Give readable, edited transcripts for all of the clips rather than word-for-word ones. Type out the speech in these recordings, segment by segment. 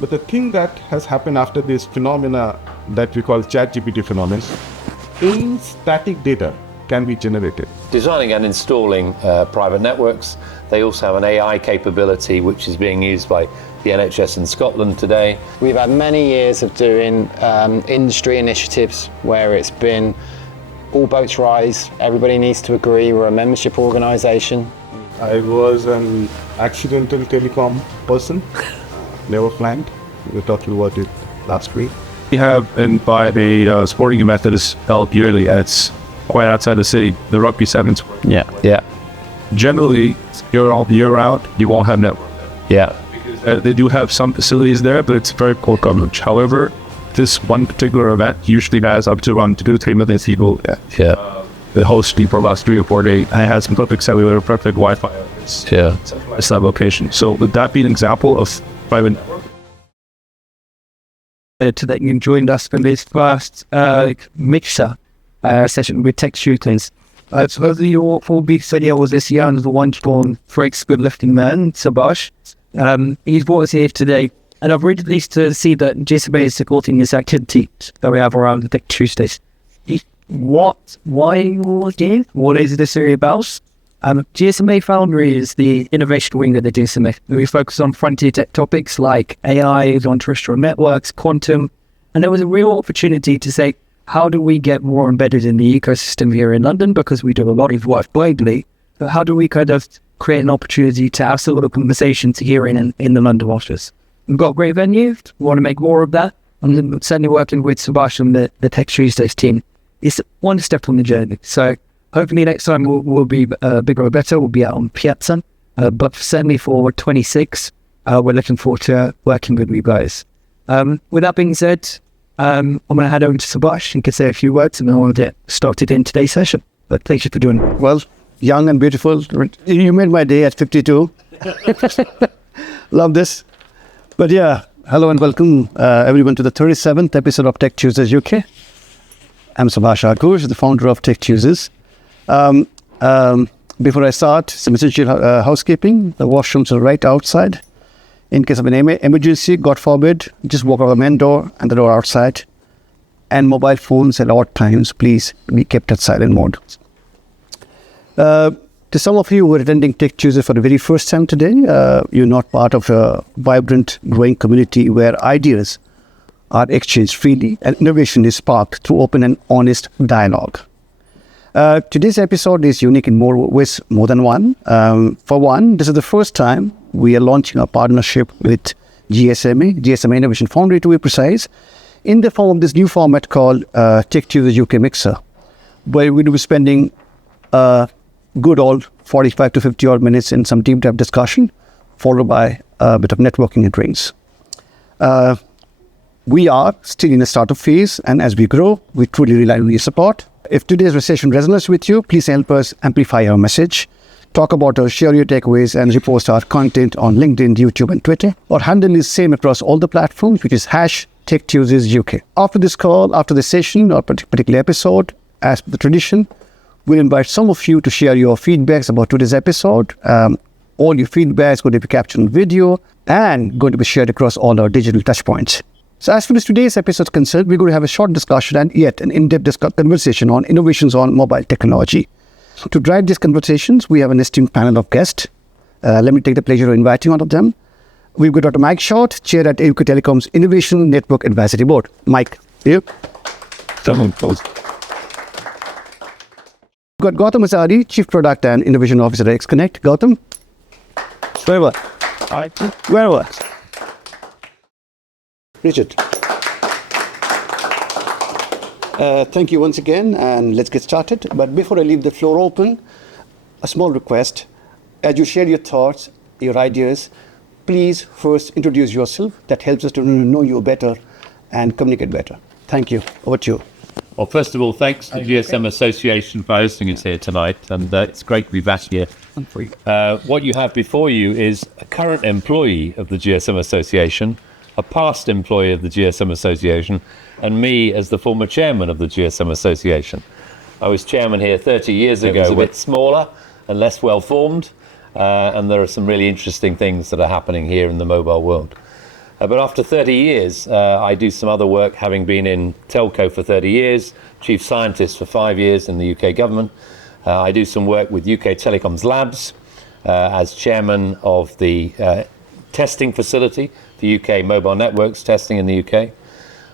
But the thing that has happened after this phenomena that we call ChatGPT phenomenon, any static data can be generated. Designing and installing private networks. They also have an AI capability which is being used by the NHS in Scotland today. We've had many years of doing industry initiatives where it's been all boats rise, everybody needs to agree, we're a membership organisation. I was an accidental telecom person, never planned. We were talking about it last week. We have by a sporting event that is held yearly. It's quite outside the city, the Rugby Sevens. Yeah. Generally, year round, you won't have network. Yeah. Because they do have some facilities there, but it's very poor coverage. However, this one particular event usually has up to around 2 to 3 million people. The host for about 3 or 4 days, and it has perfect cellular, perfect Wi-Fi. It's that location. So would that be an example of private network? To that you joined us for this first mixer session with TechTuesdays. So your full big video was this year under the wonderful, very good lifting man, Subhash. He's brought us here today, and I've really pleased to see that GSMA is supporting this activity that we have around the TechTuesdays. Why are you all here? What is this area about? GSMA Foundry is the innovation wing of the GSMA. We focus on frontier tech topics like AI, non-terrestrial networks, quantum, and there was a real opportunity to say, how do we get more embedded in the ecosystem here in London? Because we do a lot of work globally, but how do we kind of create an opportunity to have sort of conversations here in the London office? We've got a great venue. We want to make more of that. I'm certainly working with Subhash and the TechTuesdays team. It's one step on the journey. So hopefully next time we'll be bigger or better. We'll be out on Piazza. But certainly for 26, we're looking forward to working with you guys. With that being said, I'm going to hand over to Subhash and can say a few words, and then we'll get started in today's session. But thank you for doing it. Well, young and beautiful. You made my day at 52. Love this. But yeah, hello and welcome everyone to the 37th episode of Tech Tuesdays UK. I'm Subhash Akoosh, the founder of Tech Tuesdays. Before I start, some essential housekeeping. The washrooms are right outside. In case of an emergency, God forbid, just walk out the main door and the door outside. And mobile phones at all times, please be kept at silent mode. To some of you who are attending Tech Tuesday for the very first time today, you're not part of a vibrant, growing community where ideas are exchanged freely and innovation is sparked through open and honest dialogue. Today's episode is unique in more ways, more than one. For one, this is the first time we are launching a partnership with GSMA Innovation Foundry to be precise, in the form of this new format called TechTuesdaysUK Mixer, where we'll be spending good old 45 to 50 odd minutes in some deep dive discussion, followed by a bit of networking and drinks. We are still in the startup phase, and as we grow, we truly rely on your support. If today's session resonates with you, please help us amplify our message. Talk about us, share your takeaways, and repost our content on LinkedIn, YouTube, and Twitter. Our handle is same across all the platforms, which is #TechTuesdaysUK. After this call, after this session or particular episode, as per the tradition, we'll invite some of you to share your feedbacks about today's episode. All your feedback is going to be captured on video and going to be shared across all our digital touchpoints. So as far as today's episode is concerned, we're going to have a short discussion and yet an in-depth conversation on innovations on mobile technology. To drive these conversations, we have an esteemed panel of guests. Let me take the pleasure of inviting one of them. We've got Dr. Mike Short, Chair at UK Telecom's Innovation Network Advisory Board. Mike, here. We've got Gautam Azari, Chief Product and Innovation Officer at XConnect. Gautam? Very well. Hi. Very well. Richard. Thank you once again, and let's get started. But before I leave the floor open, a small request. As you share your thoughts, your ideas, please first introduce yourself. That helps us to know you better and communicate better. Thank you. Over to you. Well, first of all, thanks to GSM Association for hosting us here tonight, and it's great to be back here. What you have before you is a current employee of the GSM Association, a past employee of the GSM Association, and me as the former chairman of the GSM Association. I was chairman here 30 years ago. It was a bit smaller and less well formed, and there are some really interesting things that are happening here in the mobile world. But after 30 years, I do some other work, having been in telco for 30 years, chief scientist for 5 years in the UK government. I do some work with UK Telecoms Labs as chairman of the testing facility for UK mobile networks testing in the UK.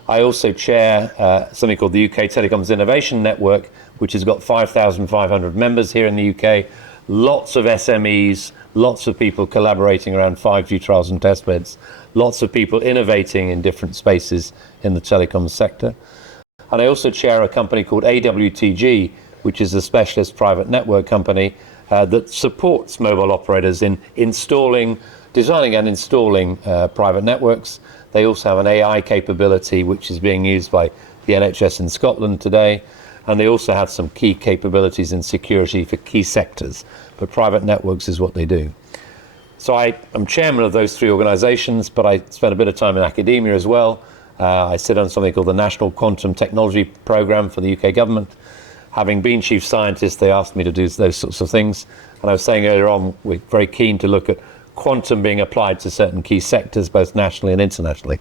I also chair something called the UK Telecoms Innovation Network, which has got 5,500 members here in the UK, lots of SMEs, lots of people collaborating around 5G trials and testbeds, lots of people innovating in different spaces in the telecoms sector. And I also chair a company called AWTG, which is a specialist private network company that supports mobile operators in designing and installing private networks. They also have an AI capability, which is being used by the NHS in Scotland today. And they also have some key capabilities in security for key sectors. But private networks is what they do. So I am chairman of those three organizations, but I spend a bit of time in academia as well. I sit on something called the National Quantum Technology Programme for the UK government. Having been chief scientist, they asked me to do those sorts of things. And I was saying earlier on, we're very keen to look at quantum being applied to certain key sectors, both nationally and internationally.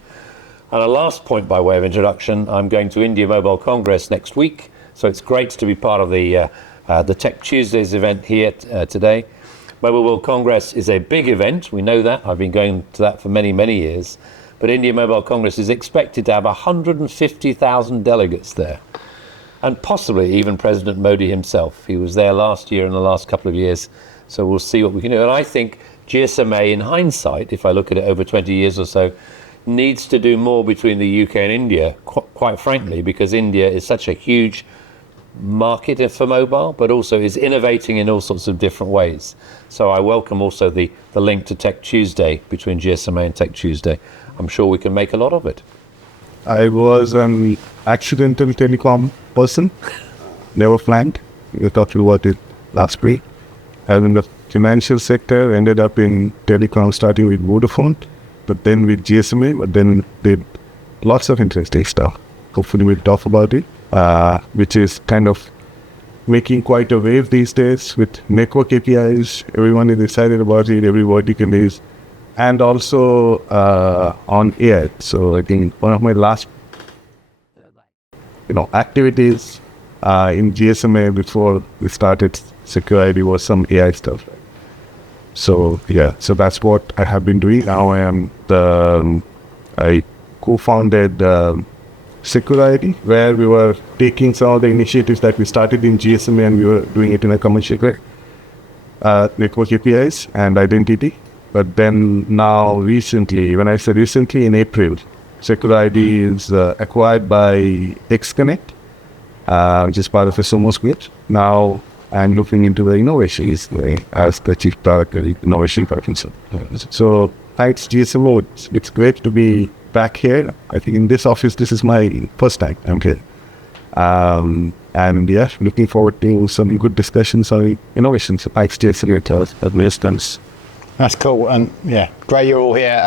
And a last point by way of introduction, I'm going to India Mobile Congress next week. So it's great to be part of the Tech Tuesdays event here today. Mobile World Congress is a big event. We know that. I've been going to that for many, many years. But India Mobile Congress is expected to have 150,000 delegates there. And possibly even President Modi himself. He was there last year and the last couple of years. So we'll see what we can do. And I think GSMA, in hindsight, if I look at it over 20 years or so, needs to do more between the UK and India, quite frankly, because India is such a huge market for mobile, but also is innovating in all sorts of different ways. So I welcome also the link to Tech Tuesday between GSMA and Tech Tuesday. I'm sure we can make a lot of it. I was an accidental telecom person, never planned. We were talking about it last week. And in the financial sector, ended up in telecom, starting with Vodafone, but then with GSMA, but then did lots of interesting stuff. Hopefully we'll talk about it. Which is kind of making quite a wave these days with network APIs. Everyone is excited about it, everybody can use, and also on AI. So I think one of my last activities in GSMA before we started Secure ID was some AI stuff. So yeah, so that's what I have been doing. Now I co-founded Secure ID, where we were taking some of the initiatives that we started in GSMA and we were doing it in a commercial way. Network APIs and identity. But then now recently, when I say recently, in April, Secure ID is acquired by XConnect, which is part of a Somos Group. Now I'm looking into the innovation as the chief product innovation person. So thanks GSMO, it's great to be back here. I think in this office, this is my first time I'm here. And yeah, looking forward to some good discussions on innovations. Thanks, GSMA. That's cool, and yeah, great you're all here.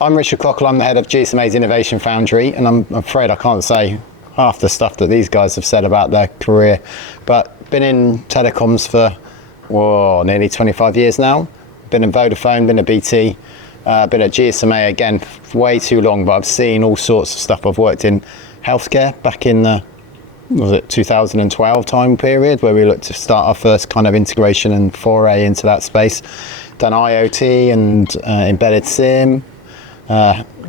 I'm Richard Cockle, I'm the head of GSMA's Innovation Foundry, and I'm afraid I can't say half the stuff that these guys have said about their career, but been in telecoms for nearly 25 years now. Been in Vodafone, been at BT, been at GSMA again way too long, but I've seen all sorts of stuff. I've worked in healthcare back in the 2012 time period, where we looked to start our first kind of integration and foray into that space. Done IoT and embedded SIM.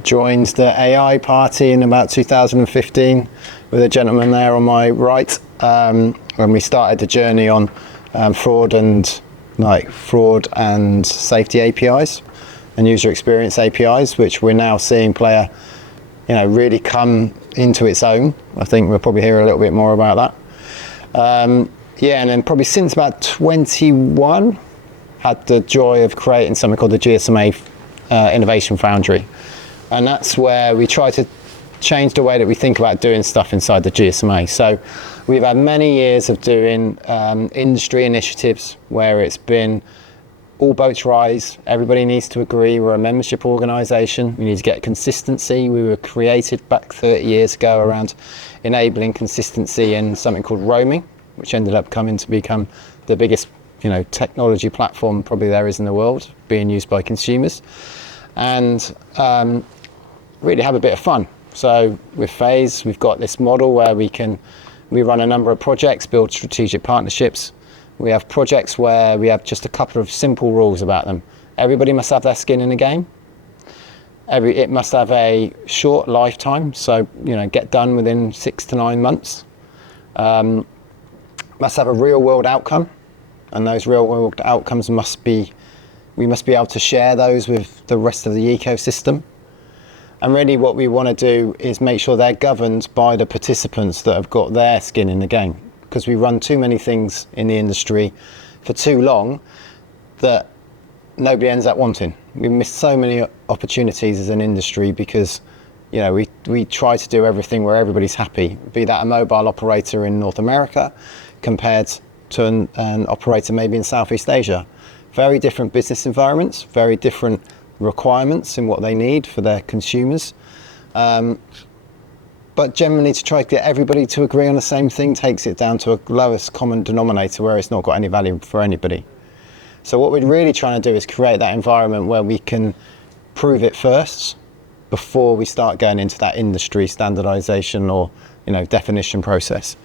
Joined the AI party in about 2015 with a gentleman there on my right, when we started the journey on fraud and safety APIs and user experience APIs, which we're now seeing play really come into its own. I think we'll probably hear a little bit more about that. And then probably since about 21, had the joy of creating something called the GSMA Innovation Foundry. And that's where we try to change the way that we think about doing stuff inside the GSMA. So we've had many years of doing industry initiatives where it's been all boats rise, everybody needs to agree, we're a membership organisation, we need to get consistency. We were created back 30 years ago around enabling consistency in something called roaming, which ended up coming to become the biggest technology platform probably there is in the world, being used by consumers. And really have a bit of fun. So with Phase, we've got this model where we run a number of projects, build strategic partnerships. We have projects where we have just a couple of simple rules about them. Everybody must have their skin in the game. It must have a short lifetime, so get done within 6 to 9 months. Must have a real world outcome, and those real world outcomes we must be able to share those with the rest of the ecosystem. And really what we want to do is make sure they're governed by the participants that have got their skin in the game, because we run too many things in the industry for too long that nobody ends up wanting. We miss so many opportunities as an industry because we try to do everything where everybody's happy, be that a mobile operator in North America compared to an operator maybe in Southeast Asia. Very different business environments, very different requirements in what they need for their consumers. But generally to try to get everybody to agree on the same thing takes it down to a lowest common denominator where it's not got any value for anybody. So what we're really trying to do is create that environment where we can prove it first before we start going into that industry standardization or definition process.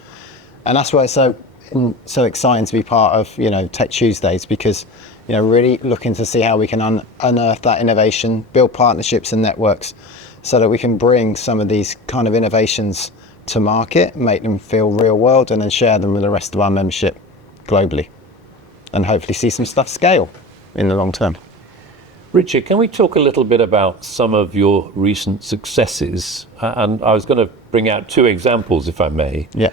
And that's why it's so exciting to be part of Tech Tuesdays, because really looking to see how we can unearth that innovation, build partnerships and networks so that we can bring some of these kind of innovations to market, make them feel real world, and then share them with the rest of our membership globally, and hopefully see some stuff scale in the long term. Richard, can we talk a little bit about some of your recent successes? And I was going to bring out 2 examples, if I may. Yeah.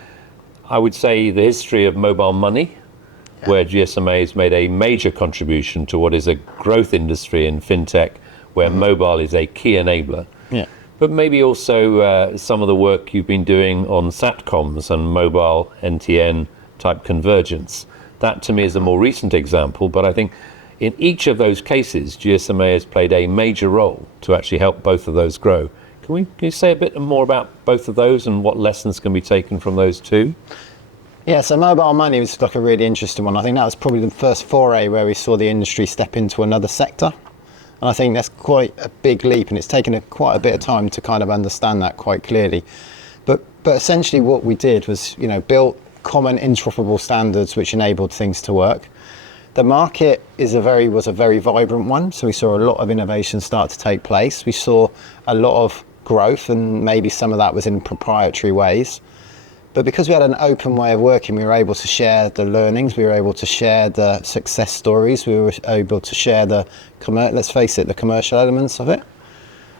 I would say the history of mobile money, where GSMA has made a major contribution to what is a growth industry in fintech, where mobile is a key enabler. Yeah. But maybe also some of the work you've been doing on SATCOMs and mobile NTN type convergence. That to me is a more recent example, but I think in each of those cases, GSMA has played a major role to actually help both of those grow. Can you say a bit more about both of those and what lessons can be taken from those 2? Yeah, so mobile money was like a really interesting one. I think that was probably the first foray where we saw the industry step into another sector. And I think that's quite a big leap, and it's taken quite a bit of time to kind of understand that quite clearly. But essentially what we did was, built common interoperable standards which enabled things to work. The market was a very vibrant one, so we saw a lot of innovation start to take place. We saw a lot of growth, and maybe some of that was in proprietary ways. But because we had an open way of working, we were able to share the learnings, we were able to share the success stories, we were able to share the commercial elements of it.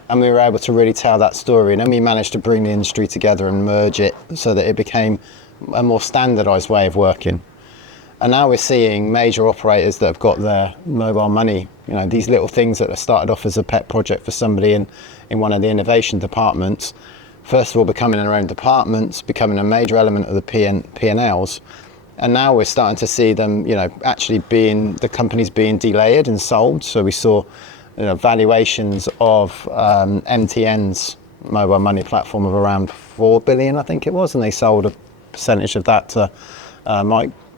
And we were able to really tell that story. And then we managed to bring the industry together and merge it so that it became a more standardized way of working. And now we're seeing major operators that have got their mobile money, these little things that started off as a pet project for somebody in one of the innovation departments, first of all becoming in their own departments, becoming a major element of the P&Ls. And now we're starting to see them, actually the companies being delayered and sold. So we saw valuations of MTN's mobile money platform of around 4 billion, I think it was, and they sold a percentage of that to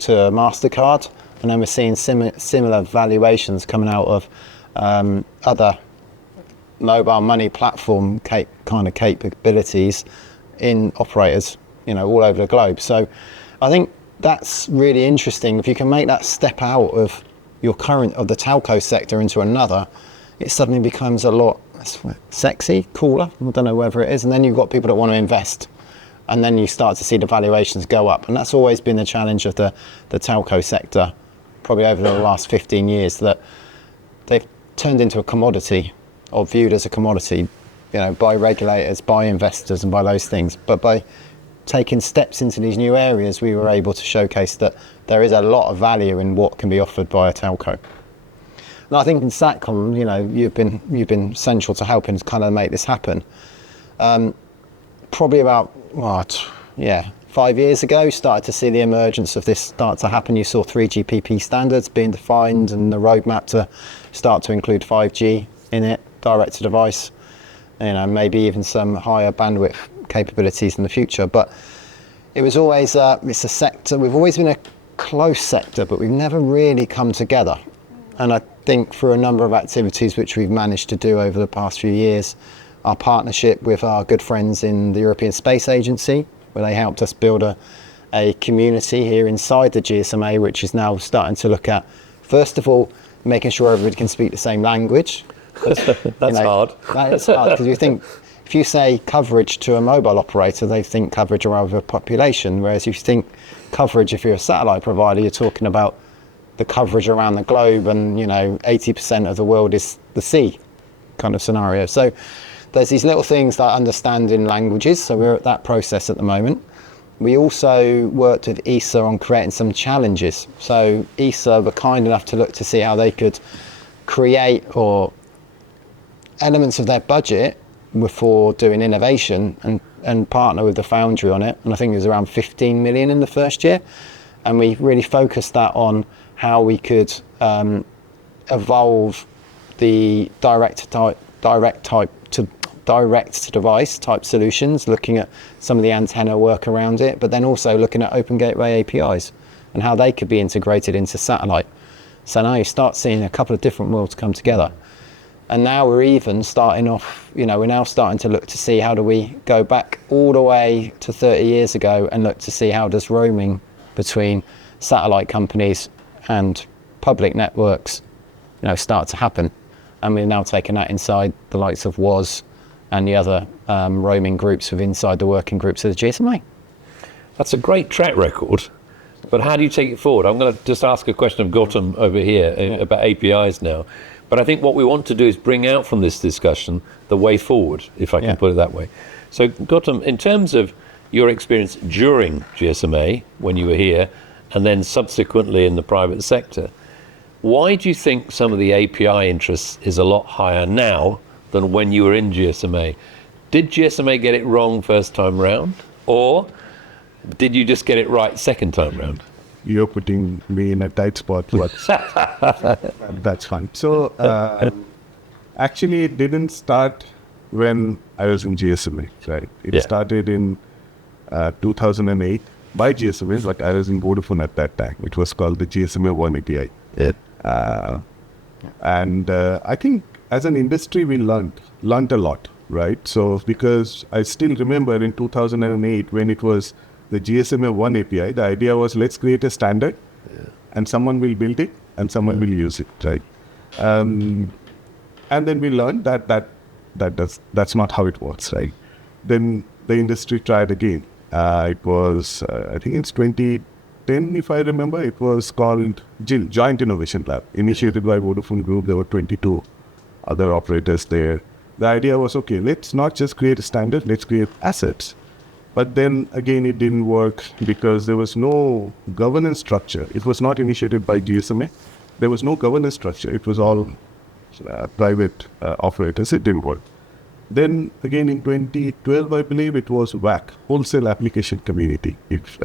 MasterCard. And then we're seeing similar valuations coming out of other mobile money platform kind of capabilities in operators, all over the globe. So I think that's really interesting. If you can make that step out of the telco sector into another, it suddenly becomes a lot sexy, cooler. I don't know whether it is. And then you've got people that want to invest. And then you start to see the valuations go up. And that's always been the challenge of the telco sector, probably over the last 15 years, that they've turned into a commodity, or viewed as a commodity, by regulators, by investors, and by those things. But by taking steps into these new areas, we were able to showcase that there is a lot of value in what can be offered by a telco. And I think in Satcom, you've been central to helping kind of make this happen. Probably about 5 years ago, started to see the emergence of this start to happen. You saw 3GPP standards being defined, and the roadmap to start to include 5G in it, direct to device, maybe even some higher bandwidth capabilities in the future. But it was always it's a sector. We've always been a close sector, but we've never really come together. And I think through a number of activities which we've managed to do over the past few years, our partnership with our good friends in the European Space Agency, where they helped us build a community here inside the GSMA, which is now starting to look at, first of all, making sure everybody can speak the same language. That's hard. That's hard, because you think, if you say coverage to a mobile operator, they think coverage around the population, whereas if you think coverage, if you're a satellite provider, you're talking about the coverage around the globe, and 80% of the world is the sea kind of scenario. So there's these little things that understanding languages, so we're at that process at the moment. We also worked with ESA on creating some challenges. So ESA were kind enough to look to see how they could create or elements of their budget before doing innovation, and partner with the Foundry on it. And I think it was around 15 million in the first year. And we really focused that on how we could evolve the direct to device type solutions, looking at some of the antenna work around it, but then also looking at open gateway APIs and how they could be integrated into satellite. So now you start seeing a couple of different worlds come together. And now we're even starting off, we're now starting to look to see how do we go back all the way to 30 years ago and look to see how does roaming between satellite companies and public networks, start to happen. And we're now taking that inside the likes of WAS and the other roaming groups with inside the working groups of the GSMA. That's a great track record, but how do you take it forward? I'm going to just ask a question of Gautam over here about APIs now. But I think what we want to do is bring out from this discussion the way forward, if I can put it that way. So Gautam, in terms of your experience during GSMA, when you were here, and then subsequently in the private sector, why do you think some of the API interest is a lot higher now than when you were in GSMA? Did GSMA get it wrong first time round, or did you just get it right second time round? You're putting me in a tight spot, but that's fine. So actually, it didn't start when I was in GSMA, right? It started in 2008 by GSMA, but I was in Vodafone at that time. It was called the GSMA 1 API. And I think as an industry, we learned a lot, right? So because I still remember in 2008 when it was the GSMA 1 API, the idea was let's create a standard and someone will build it and someone will use it, right? And then we learned that's not how it works, right? Then the industry tried again. It was, I think it's 2010, if I remember, it was called JIL, Joint Innovation Lab, initiated by Vodafone Group. There were 22 other operators there. The idea was, okay, let's not just create a standard, let's create assets. But then again, it didn't work because there was no governance structure. It was not initiated by GSMA. There was no governance structure. It was all private operators. It didn't work. Then again in 2012, I believe it was WAC, Wholesale Application Community. If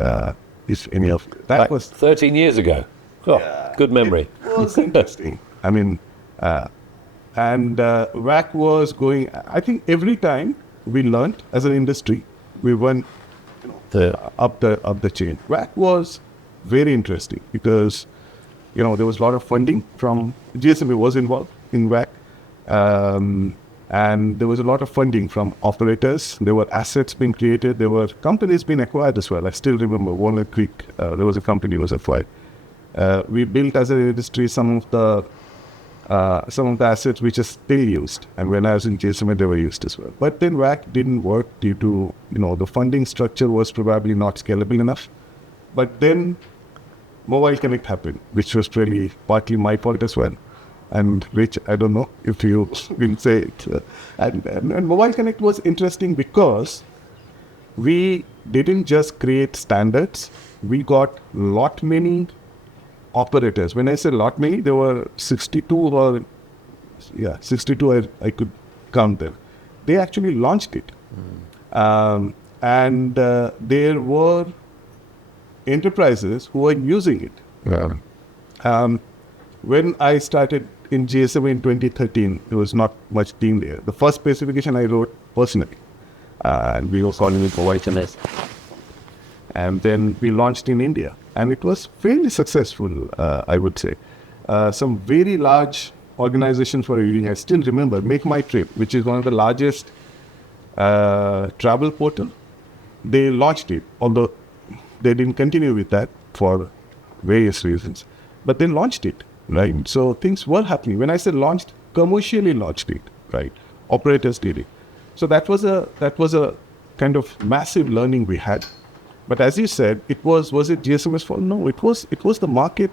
any of that like was 13 years ago. Oh, good memory. It was interesting. I mean, and WAC was going. I think every time we learned as an industry, we went up the chain. WAC was very interesting because there was a lot of funding from GSMA was involved in WAC, and there was a lot of funding from operators. There were assets being created. There were companies being acquired as well. I still remember Walnut Creek. There was a company was acquired. We built as an industry some of the assets which are still used, and when I was in GSMA, they were used as well. But then WAC didn't work due to the funding structure was probably not scalable enough. But then Mobile Connect happened, which was really partly my fault as well. And which I don't know if you will say it. And Mobile Connect was interesting because we didn't just create standards. We got many operators. When I say many, there were 62 I could count them. They actually launched it. And there were enterprises who were using it. When I started in GSMA in 2013, there was not much team there. The first specification I wrote personally, and we were calling it Mobile Connect. And then we launched in India, and it was fairly successful, I would say. Some very large organizations were using. I still remember Make My Trip, which is one of the largest travel portal. They launched it, although they didn't continue with that for various reasons. But they launched it, right? So things were happening. When I say launched, commercially launched it, right? Operators did it. So that was a kind of massive learning we had. But as you said, was it GSMA's fault? No, it was the market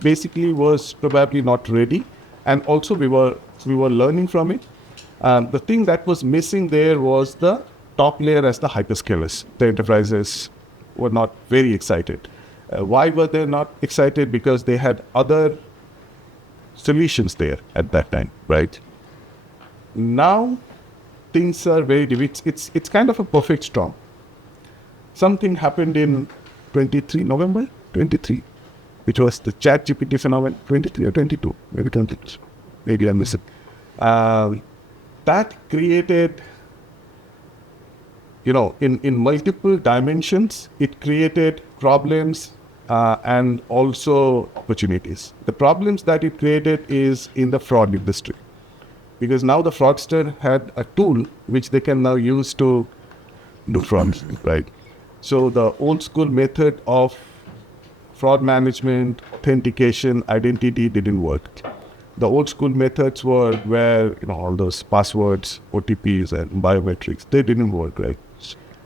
basically was probably not ready, and also we were learning from it. The thing that was missing there was the top layer as the hyperscalers. The enterprises were not very excited. Why were they not excited? Because they had other solutions there at that time, right? Now things are very different. It's kind of a perfect storm. Something happened in November 23, which was the ChatGPT phenomenon, 23 or 22, maybe 22. Maybe I missed it. That created, in multiple dimensions, it created problems and also opportunities. The problems that it created is in the fraud industry, because now the fraudster had a tool which they can now use to do fraud, right? So the old school method of fraud management, authentication, identity didn't work. The old school methods were where, all those passwords, OTPs and biometrics, they didn't work, right?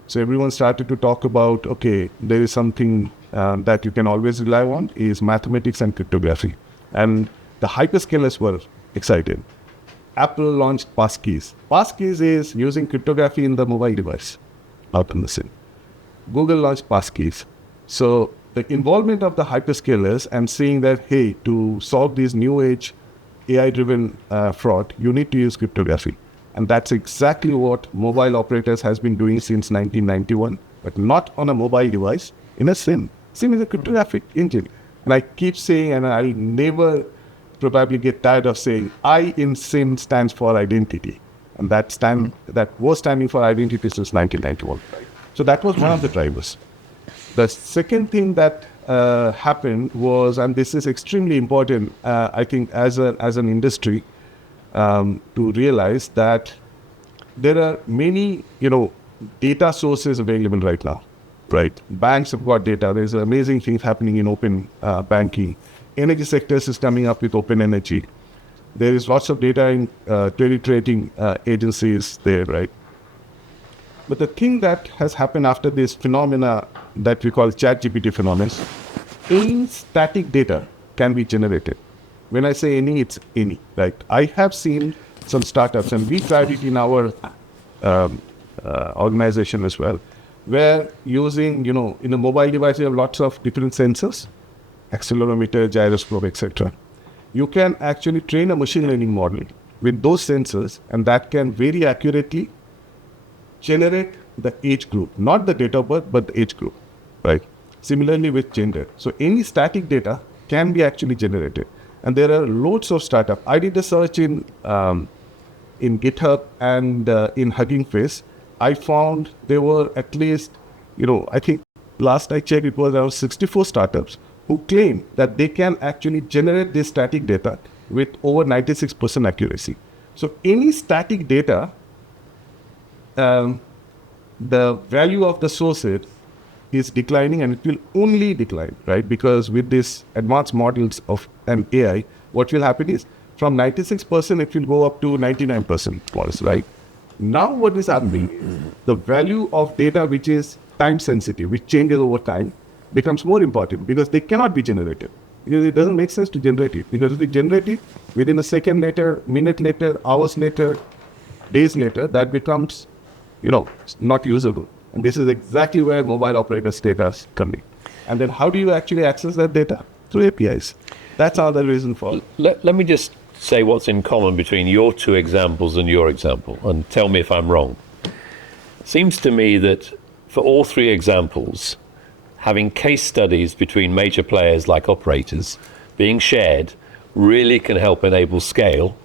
So everyone started to talk about, okay, there is something that you can always rely on is mathematics and cryptography. And the hyperscalers were excited. Apple launched passkeys. Passkeys is using cryptography in the mobile device out in the scene. Google launched passkeys. So the involvement of the hyperscalers and seeing that, hey, to solve these new age AI-driven fraud, you need to use cryptography. And that's exactly what mobile operators has been doing since 1991, but not on a mobile device, in a SIM. SIM is a cryptographic engine. And I keep saying, and I'll never probably get tired of saying, I in SIM stands for identity. And that was standing for identity since 1991. So that was one of the drivers. The second thing that happened was, and this is extremely important, I think, as an industry, to realize that there are many, data sources available right now, right? Banks have got data. There's amazing things happening in open banking. Energy sectors is coming up with open energy. There is lots of data in credit rating agencies there, right? But the thing that has happened after this phenomena that we call ChatGPT phenomenon, any static data can be generated. When I say any, it's any, right? I have seen some startups, and we tried it in our organization as well, where using, in a mobile device, you have lots of different sensors, accelerometer, gyroscope, etc. You can actually train a machine learning model with those sensors, and that can very accurately generate the age group, not the date of birth, but the age group, right? Similarly with gender. So any static data can be actually generated. And there are loads of startups. I did a search in GitHub and in Hugging Face. I found there were at least, I think last I checked, it was around 64 startups who claim that they can actually generate this static data with over 96% accuracy. So any static data, the value of the source is declining, and it will only decline, right? Because with these advanced models of an AI, what will happen is from 96%, it will go up to 99%, right? Now what is happening, the value of data which is time sensitive, which changes over time, becomes more important because they cannot be generated. Because it doesn't make sense to generate it. Because if we generate it within a second later, minute later, hours later, days later, that becomes, not usable. And this is exactly where mobile operators' data is coming. And then how do you actually access that data? Through APIs. That's another reason for it. Let me just say what's in common between your two examples and your example, and tell me if I'm wrong. Seems to me that for all three examples, having case studies between major players like operators being shared really can help enable scale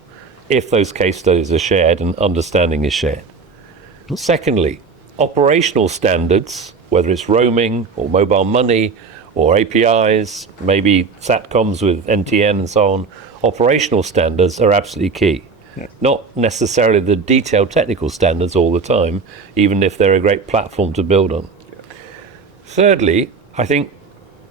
if those case studies are shared and understanding is shared. Secondly, operational standards, whether it's roaming or mobile money or APIs, maybe SATCOMs with NTN and so on, operational standards are absolutely key. not necessarily the detailed technical standards all the time, even if they're a great platform to build on. Thirdly, I think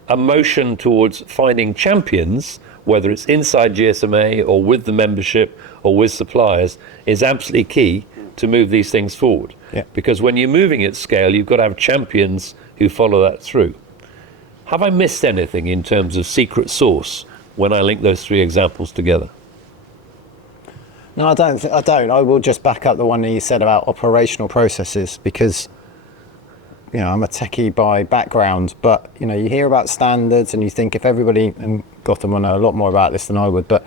a motion towards finding champions, whether it's inside GSMA or with the membership or with suppliers, is absolutely key to move these things forward. Yeah. Because when you're moving at scale, you've got to have champions who follow that through. Have I missed anything in terms of secret sauce when I link those three examples together? No, I don't. I will just back up the one that you said about operational processes, because I'm a techie by background, but you hear about standards and you think if everybody, and Gotham will know a lot more about this than I would, but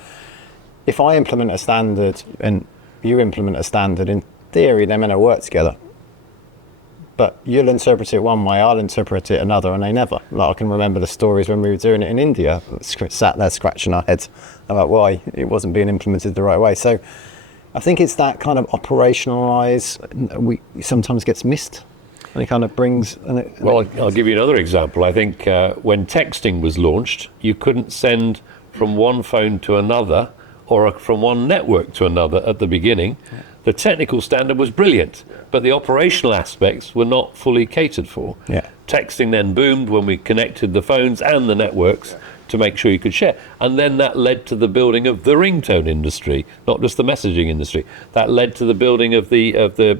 if I implement a standard and you implement a standard, in theory they're meant to work together. But you'll interpret it one way, I'll interpret it another, and they never. Like, I can remember the stories when we were doing it in India, sat there scratching our heads about why it wasn't being implemented the right way. So I think it's that kind of operationalise, we sometimes gets missed. And it kind of brings... Well, I'll give you another example. I think when texting was launched, you couldn't send from one phone to another or from one network to another at the beginning. The technical standard was brilliant, but the operational aspects were not fully catered for. Yeah. Texting then boomed when we connected the phones and the networks to make sure you could share. And then that led to the building of the ringtone industry, not just the messaging industry. That led to the building of the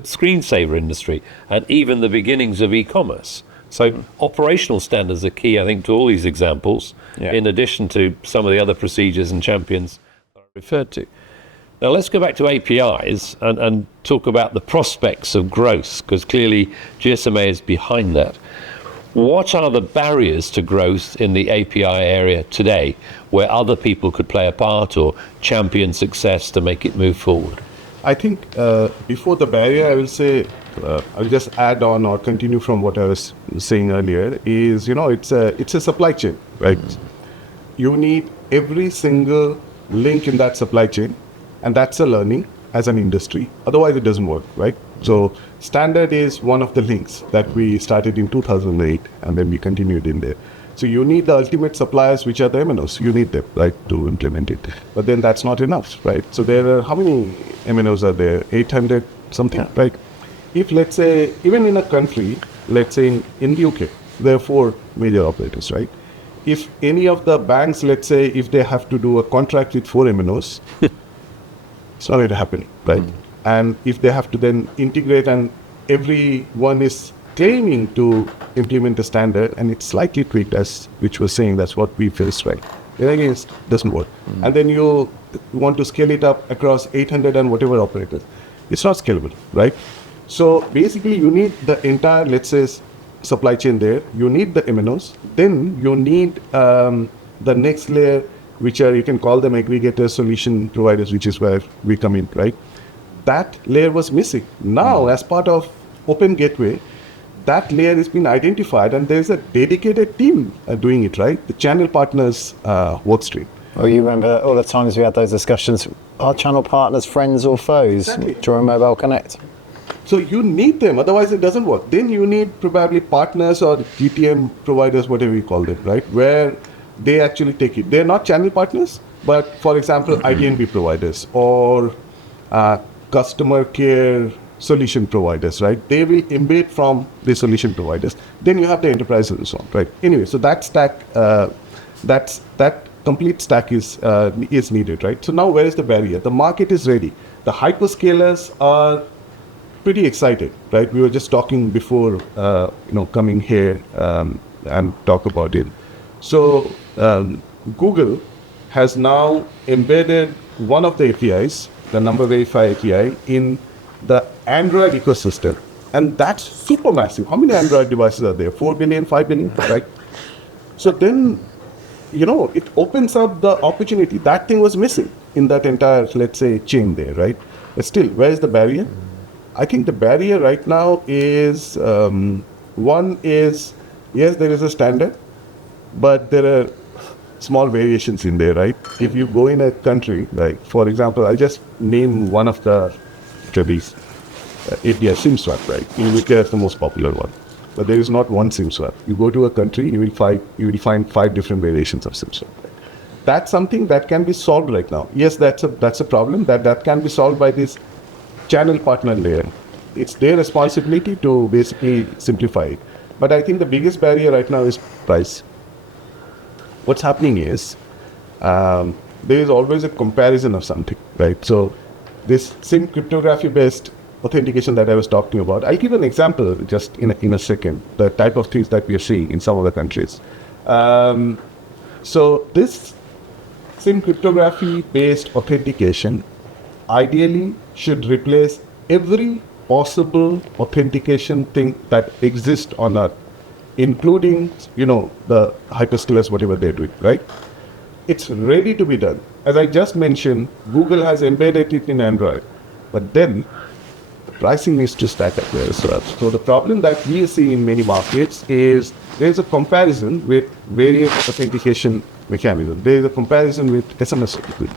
screensaver industry and even the beginnings of e-commerce. So operational standards are key, I think, to all these examples, in addition to some of the other procedures and champions that I referred to. Now let's go back to APIs and talk about the prospects of growth, because clearly GSMA is behind that. What are the barriers to growth in the API area today, where other people could play a part or champion success to make it move forward? I think before the barrier, I will say, I'll just add on or continue from what I was saying earlier, is, it's a supply chain, right? You need every single link in that supply chain, and that's a learning as an industry. Otherwise, it doesn't work, right? So standard is one of the links that we started in 2008, and then we continued in there. So you need the ultimate suppliers, which are the MNOs. You need them, right, to implement it. But then that's not enough, right? So there are, how many MNOs are there? 800 something, right? If, let's say, even in a country, let's say in the UK, there are 4 major operators, right? If any of the banks, let's say, if they have to do a contract with 4 MNOs, it's not going to happen, right? And if they have to then integrate and everyone is claiming to implement a standard and it's slightly tweaked, as which was saying, that's what we faced, right? Then again, it doesn't work. And then you want to scale it up across 800 and whatever operators. It's not scalable, right? So basically you need the entire, let's say, supply chain there. You need the MNOs. Then you need the next layer, which are, you can call them aggregator solution providers, which is where we come in, right? That layer was missing. Now, as part of Open Gateway, that layer has been identified and there's a dedicated team doing it, right? The channel partners work stream. Oh, you remember all the times we had those discussions, are channel partners friends or foes during Mobile Connect? So you need them, otherwise it doesn't work. Then you need probably partners or GTM providers, whatever you call them, right? Where they actually take it. They're not channel partners, but for example, IDNB providers or customer care solution providers, right? They will embed from the solution providers. Then you have the enterprise and so on, right? Anyway, so that stack, that complete stack is needed, right? So now where is the barrier? The market is ready. The hyperscalers are pretty excited, right? We were just talking before, coming here and talk about it. So Google has now embedded one of the APIs, the Number Verify API, in the Android ecosystem. And that's super massive. How many Android devices are there? 4 billion, 5 billion, right? So then, it opens up the opportunity. That thing was missing in that entire, let's say, chain there, right? But still, where is the barrier? I think the barrier right now is, one is, yes, there is a standard, but there are small variations in there, right? If you go in a country, like, for example, I'll just name one of the these. India SIM swap, right? In UK, that's the most popular one. But there is not one SIM swap. You go to a country, you will find 5 different variations of SIM swap. Right? that's something that can be solved right now. Yes, that's a problem that can be solved by this channel partner layer. It's their responsibility to basically simplify it. But I think the biggest barrier right now is price. What's happening is there is always a comparison of something, right? So this SIM cryptography based authentication that I was talking about, I'll give an example just in a second, the type of things that we are seeing in some of the countries. So this SIM cryptography based authentication ideally should replace every possible authentication thing that exists on Earth, including, the hyperscalers, whatever they're doing, right? It's ready to be done. As I just mentioned, Google has embedded it in Android, but then the pricing needs to stack up there as well. So the problem that we see in many markets is there's a comparison with various authentication mechanisms. There is a comparison with SMS OTP.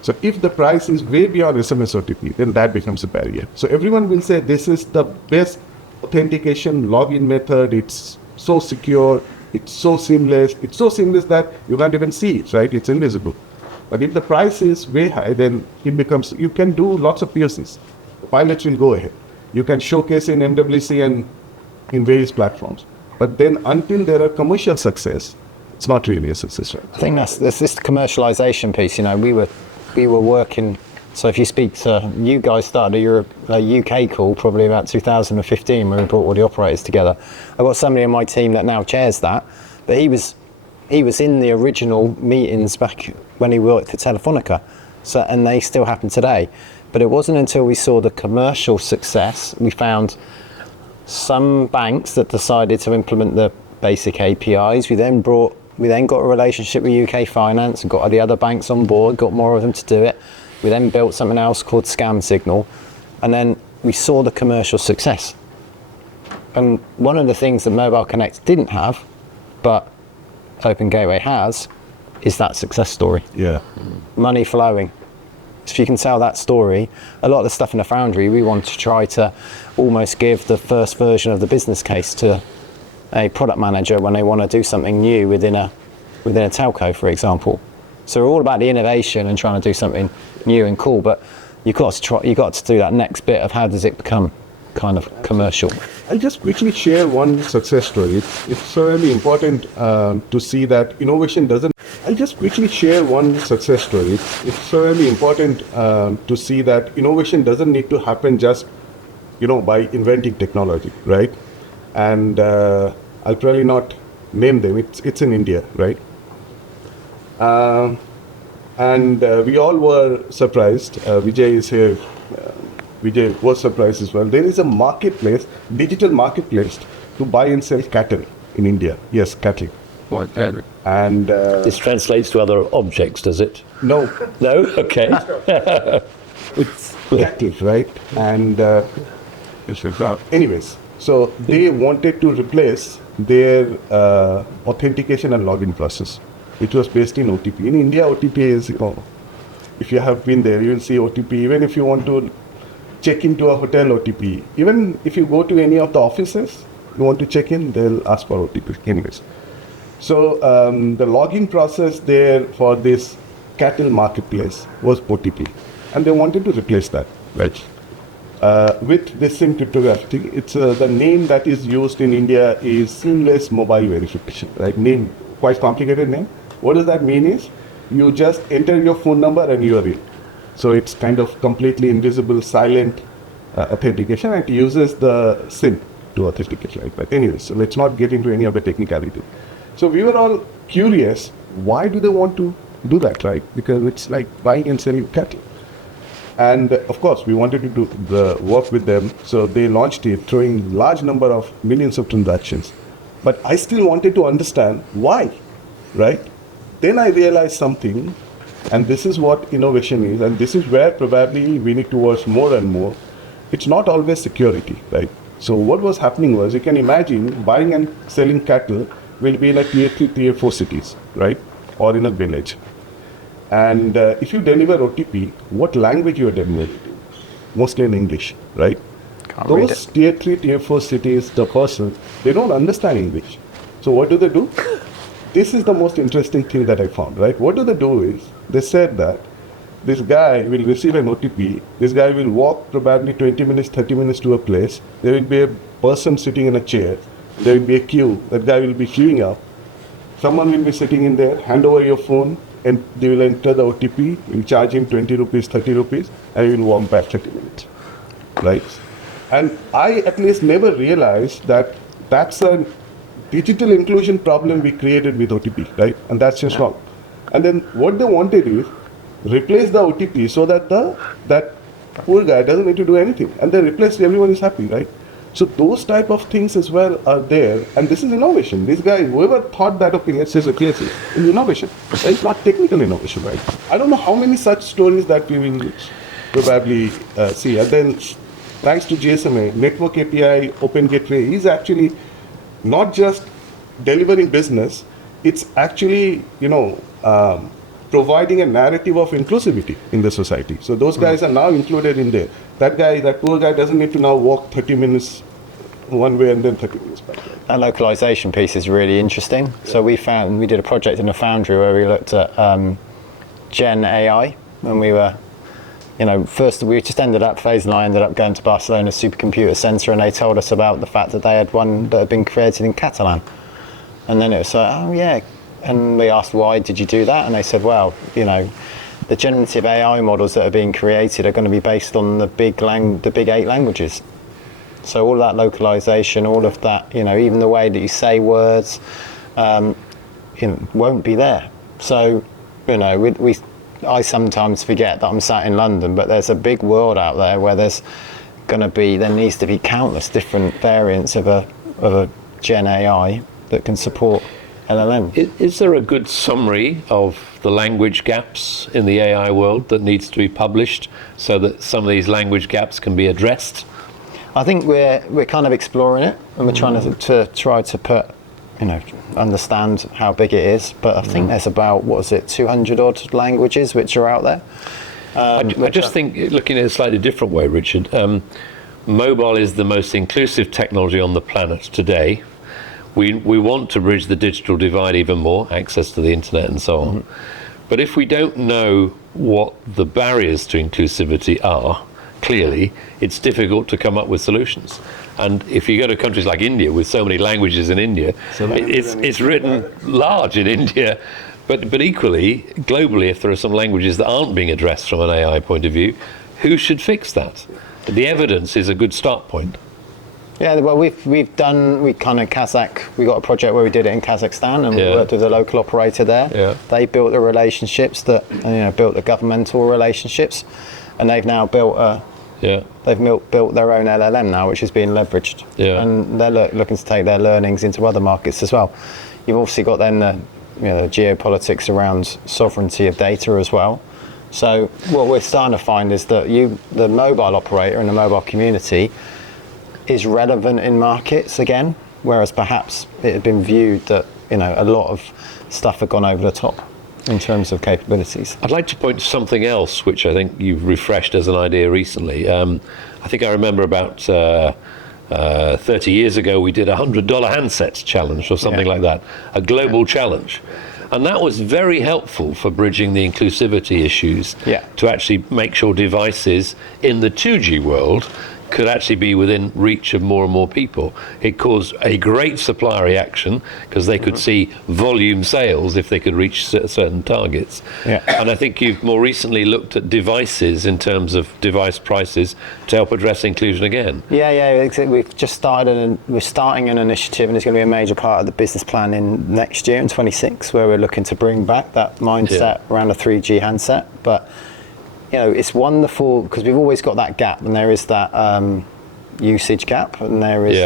So if the price is way beyond SMS OTP, then that becomes a barrier. So everyone will say this is the best authentication login method. It's so secure. It's so seamless. It's so seamless that you can't even see it, right? It's invisible. But if the price is way high, then it becomes, you can do lots of POCs. The pilots will go ahead. You can showcase in MWC and in various platforms. But then until there are commercial success, it's not really a success, right? I think that's this commercialization piece. We were working. So if you speak to, you guys started a UK call probably about 2015 when we brought all the operators together. I've got somebody on my team that now chairs that, but he was in the original meetings back when he worked at Telefonica. So, and they still happen today. But it wasn't until we saw the commercial success, we found some banks that decided to implement the basic APIs. We then got a relationship with UK Finance and got the other banks on board, got more of them to do it. We then built something else called Scam Signal, and then we saw the commercial success. And one of the things that Mobile Connect didn't have, but Open Gateway has, is that success story. Yeah. Money flowing. So if you can tell that story, a lot of the stuff in the Foundry, we want to try to almost give the first version of the business case to a product manager when they want to do something new within a telco, for example. So we're all about the innovation and trying to do something new and cool, but you've got to do that next bit of how does it become kind of commercial. I'll just quickly share one success story. It's really important to see that innovation doesn't. I'll just quickly share one success story. It's really important to see that innovation doesn't need to happen just, by inventing technology, right? And I'll probably not name them. It's in India, right? And we all were surprised. Vijay is here. Vijay was surprised as well. There is a marketplace, digital marketplace, to buy and sell cattle in India. Yes, cattle. What cattle? And this translates to other objects, does it? no, No? Okay. it's cattle, right? And anyways, so they wanted to replace their authentication and login process, which was based in OTP. In India, OTP is, if you have been there, you will see OTP. Even if you want to check into a hotel, OTP. Even if you go to any of the offices, you want to check in, they'll ask for OTP. Anyways, so the login process there for this cattle marketplace was OTP, and they wanted to replace that, right? With this SIM cryptography, it's the name that is used in India is seamless mobile verification, right? Name, quite complicated name. What does that mean is, you just enter your phone number and you are in. So it's kind of completely invisible, silent authentication, and it uses the SIM to authenticate, right? But anyways, so let's not get into any of the technicality. So we were all curious, why do they want to do that, right? Because it's like buying and selling cattle. And of course, we wanted to do the work with them. So they launched it, throwing large number of millions of transactions. But I still wanted to understand why, right? Then I realized something, and this is what innovation is, and this is where probably we need to work more and more. It's not always security, right? So what was happening was, you can imagine buying and selling cattle will be in a tier 3, tier 4 cities, right? Or in a village. And if you deliver OTP, what language you are delivering? Mostly in English, right? Those tier 3, tier 4 cities, the person, they don't understand English. So what do? this is the most interesting thing that I found, right? What do they do is, they said that this guy will receive an OTP, this guy will walk probably 20 minutes, 30 minutes to a place, there will be a person sitting in a chair, there will be a queue, that guy will be queuing up, someone will be sitting in there, hand over your phone, and they will enter the OTP, will charge him 20 rupees, 30 rupees, and he will walk back 30 minutes, right? And I at least never realized that that's a digital inclusion problem we created with OTP, right? And that's just wrong. And then what they wanted is replace the OTP so that that poor guy doesn't need to do anything, and then replace, everyone is happy, right? So those type of things as well are there, and this is innovation. This guy, whoever thought that, okay, let's just replace it, is innovation. It's not technical innovation, right? I don't know how many such stories that we will probably see. And then thanks to GSMA, Network API Open Gateway is actually not just delivering business, it's actually, providing a narrative of inclusivity in the society. So those guys are now included in there. That poor guy doesn't need to now walk 30 minutes one way and then 30 minutes back. That localization piece is really interesting. So we did a project in the Foundry where we looked at Gen AI when we were, first we just ended up, FaZe and I ended up going to Barcelona Supercomputer Center, and they told us about the fact that they had one that had been created in Catalan. And then it was like, oh yeah. And we asked, why did you do that? And they said, well, the generative AI models that are being created are going to be based on the big 8 languages. So all of that localization, all of that, even the way that you say words, won't be there. So, I sometimes forget that I'm sat in London, but there's a big world out there where there needs to be countless different variants of a Gen AI that can support LLM. Is there a good summary of the language gaps in the AI world that needs to be published so that some of these language gaps can be addressed? I think we're kind of exploring it, and we're trying to try to put, understand how big it is. But I think there's about 200 odd languages which are out there. I just think, looking at it a slightly different way, Richard, mobile is the most inclusive technology on the planet today. We want to bridge the digital divide even more, access to the internet and so on. But if we don't know what the barriers to inclusivity are, clearly, it's difficult to come up with solutions. And if you go to countries like India, with so many languages in India, it's written large in India. But equally, globally, if there are some languages that aren't being addressed from an AI point of view, who should fix that? The evidence is a good start point. Yeah, well, we got a project where we did it in Kazakhstan, and we worked with a local operator there. Yeah. They built the relationships built the governmental relationships, and they've now built built their own LLM now, which is being leveraged. Yeah. And they're looking to take their learnings into other markets as well. You've obviously got then the geopolitics around sovereignty of data as well. So what we're starting to find is that the mobile operator and the mobile community is relevant in markets again, whereas perhaps it had been viewed that a lot of stuff had gone over the top in terms of capabilities. I'd like to point to something else which I think you've refreshed as an idea recently. I think I remember about 30 years ago we did a $100 handsets challenge or something like that, a global challenge. And that was very helpful for bridging the inclusivity issues to actually make sure devices in the 2G world could actually be within reach of more and more people. It caused a great supplier reaction because they could see volume sales if they could reach certain targets. Yeah. And I think you've more recently looked at devices in terms of device prices to help address inclusion again. Yeah. We've just started, we're starting an initiative, and it's going to be a major part of the business plan in next year in 26, where we're looking to bring back that mindset around a 3G handset. But it's wonderful because we've always got that gap, and there is that usage gap, and there is,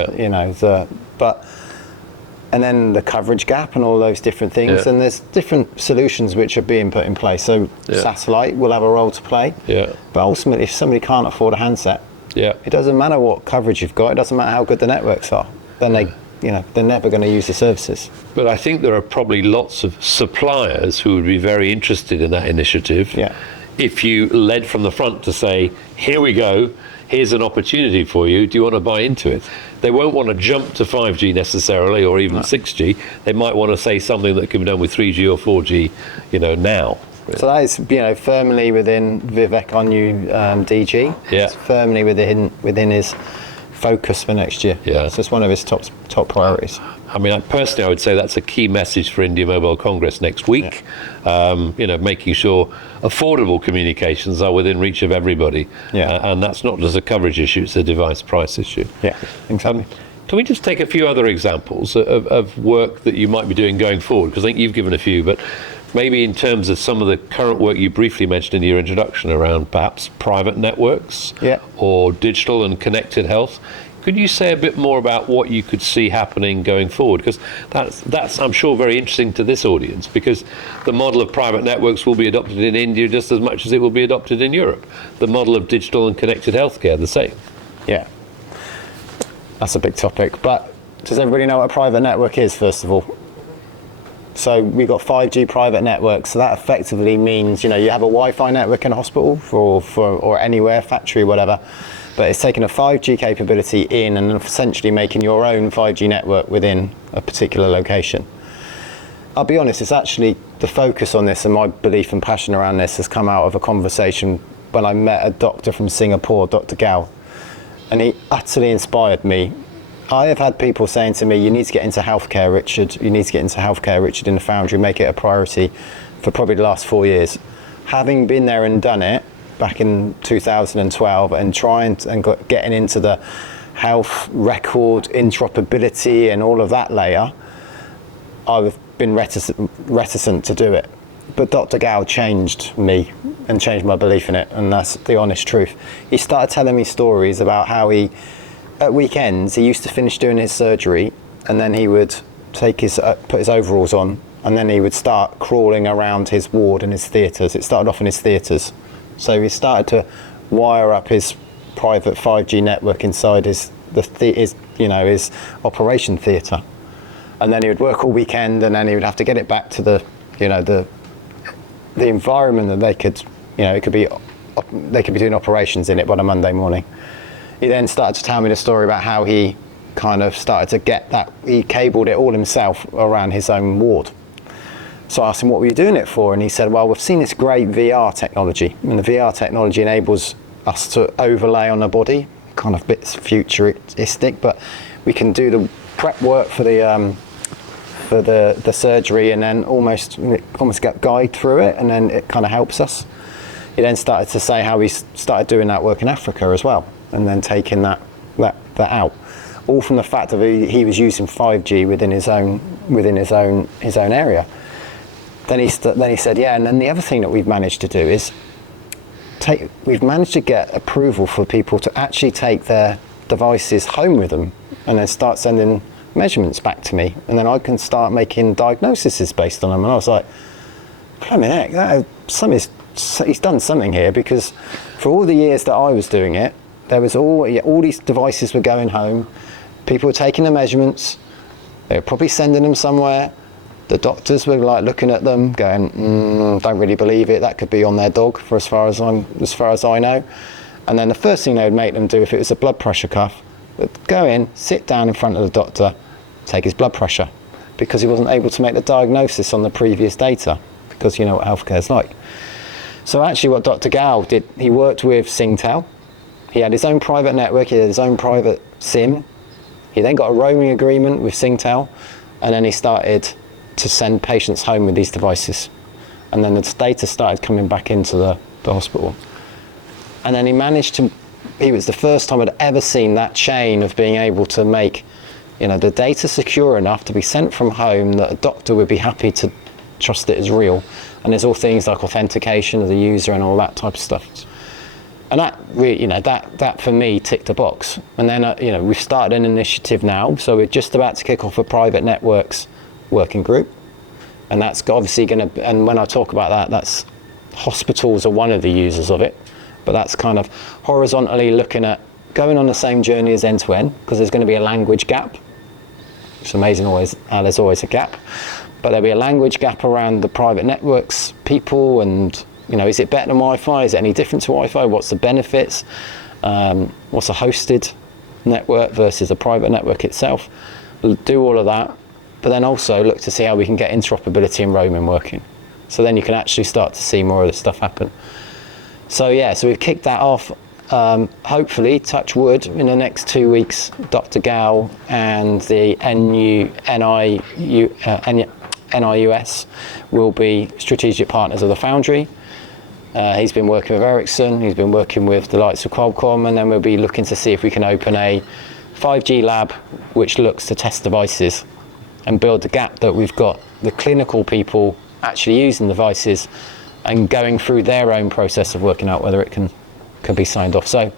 and then the coverage gap and all those different things. And there's different solutions which are being put in place. So satellite will have a role to play. Yeah. But ultimately, if somebody can't afford a handset, it doesn't matter what coverage you've got. It doesn't matter how good the networks are. Then they're never going to use the services. But I think there are probably lots of suppliers who would be very interested in that initiative. Yeah. if you led from the front to say, here we go, here's an opportunity for you, do you want to buy into it? They won't want to jump to 5G necessarily, or even 6G. They might want to say something that can be done with 3G or 4G, now. So that is, firmly within Vivek, our new DG. Yeah. It's firmly within his focus for next year. Yeah. So it's one of his top priorities. I mean, I would say that's a key message for India Mobile Congress next week. Making sure affordable communications are within reach of everybody. Yeah. And that's not just a coverage issue, it's a device price issue. Yeah, exactly. Can we just take a few other examples of work that you might be doing going forward? Because I think you've given a few, but maybe in terms of some of the current work you briefly mentioned in your introduction around perhaps private networks or digital and connected health. Could you say a bit more about what you could see happening going forward? Because that's I'm sure, very interesting to this audience, because the model of private networks will be adopted in India just as much as it will be adopted in Europe. The model of digital and connected healthcare, the same. Yeah. That's a big topic. But does everybody know what a private network is, first of all? So we've got 5G private networks. So that effectively means, you have a Wi-Fi network in a hospital or anywhere, factory, whatever. But it's taking a 5G capability in and essentially making your own 5G network within a particular location. I'll be honest, it's actually the focus on this and my belief and passion around this has come out of a conversation when I met a doctor from Singapore, Dr. Gao, and he utterly inspired me. I have had people saying to me, you need to get into healthcare, Richard. You need to get into healthcare, Richard, in the Foundry, make it a priority for probably the last 4 years. Having been there and done it back in 2012 and getting into the health record interoperability and all of that layer, I've been reticent to do it. But Dr. Gao changed me and changed my belief in it, and that's the honest truth. He started telling me stories about how at weekends, he used to finish doing his surgery and then he would put his overalls on and then he would start crawling around his ward and his theatres. It started off in his theatres. So he started to wire up his private 5G network inside his operation theatre. And then he would work all weekend and then he would have to get it back to the environment that they could be doing operations in it by the Monday morning. He then started to tell me the story about how he kind of started to get that, he cabled it all himself around his own ward. So I asked him, what were you doing it for? And he said, well, we've seen this great VR technology. And the VR technology enables us to overlay on the body, kind of bits futuristic, but we can do the prep work for the surgery and then almost guide through it, and then it kind of helps us. He then started to say how he started doing that work in Africa as well, and then taking that out, all from the fact that he was using 5G within his own area. Then he said, yeah, and then the other thing that we've managed to do is we've managed to get approval for people to actually take their devices home with them and then start sending measurements back to me, and then I can start making diagnoses based on them. And I was like, blimey heck, he's done something here, because for all the years that I was doing it, there was all these devices were going home, people were taking the measurements, they were probably sending them somewhere. The doctors were like looking at them, going, "Don't really believe it. That could be on their dog, for as far as I know." And then the first thing they would make them do, if it was a blood pressure cuff, would go in, sit down in front of the doctor, take his blood pressure, because he wasn't able to make the diagnosis on the previous data, because you know what healthcare is like. So actually, what Dr. Gao did, he worked with Singtel. He had his own private network. He had his own private SIM. He then got a roaming agreement with Singtel, and then he started to send patients home with these devices. And then the data started coming back into the hospital. And then he was the first time I'd ever seen that chain of being able to make, the data secure enough to be sent from home that a doctor would be happy to trust it as real. And there's all things like authentication of the user and all that type of stuff. And that really, that for me ticked a box. And then, we've started an initiative now, so we're just about to kick off a private networks working group. And that's obviously and when I talk about that, that's hospitals are one of the users of it, but that's kind of horizontally looking at going on the same journey as end-to-end, because there's going to be a language gap. It's amazing there's always a gap, but there'll be a language gap around the private networks people and is it better than Wi-Fi? Is it any different to Wi-Fi? What's the benefits? What's a hosted network versus a private network itself? We'll do all of that, but then also look to see how we can get interoperability and roaming working. So then you can actually start to see more of this stuff happen. So yeah, so we've kicked that off. Hopefully, touch wood, in the next 2 weeks, Dr. Gal and the NIUS will be strategic partners of the Foundry. He's been working with Ericsson, he's been working with the likes of Qualcomm, and then we'll be looking to see if we can open a 5G lab which looks to test devices and build the gap that we've got the clinical people actually using devices and going through their own process of working out whether it can be signed off. So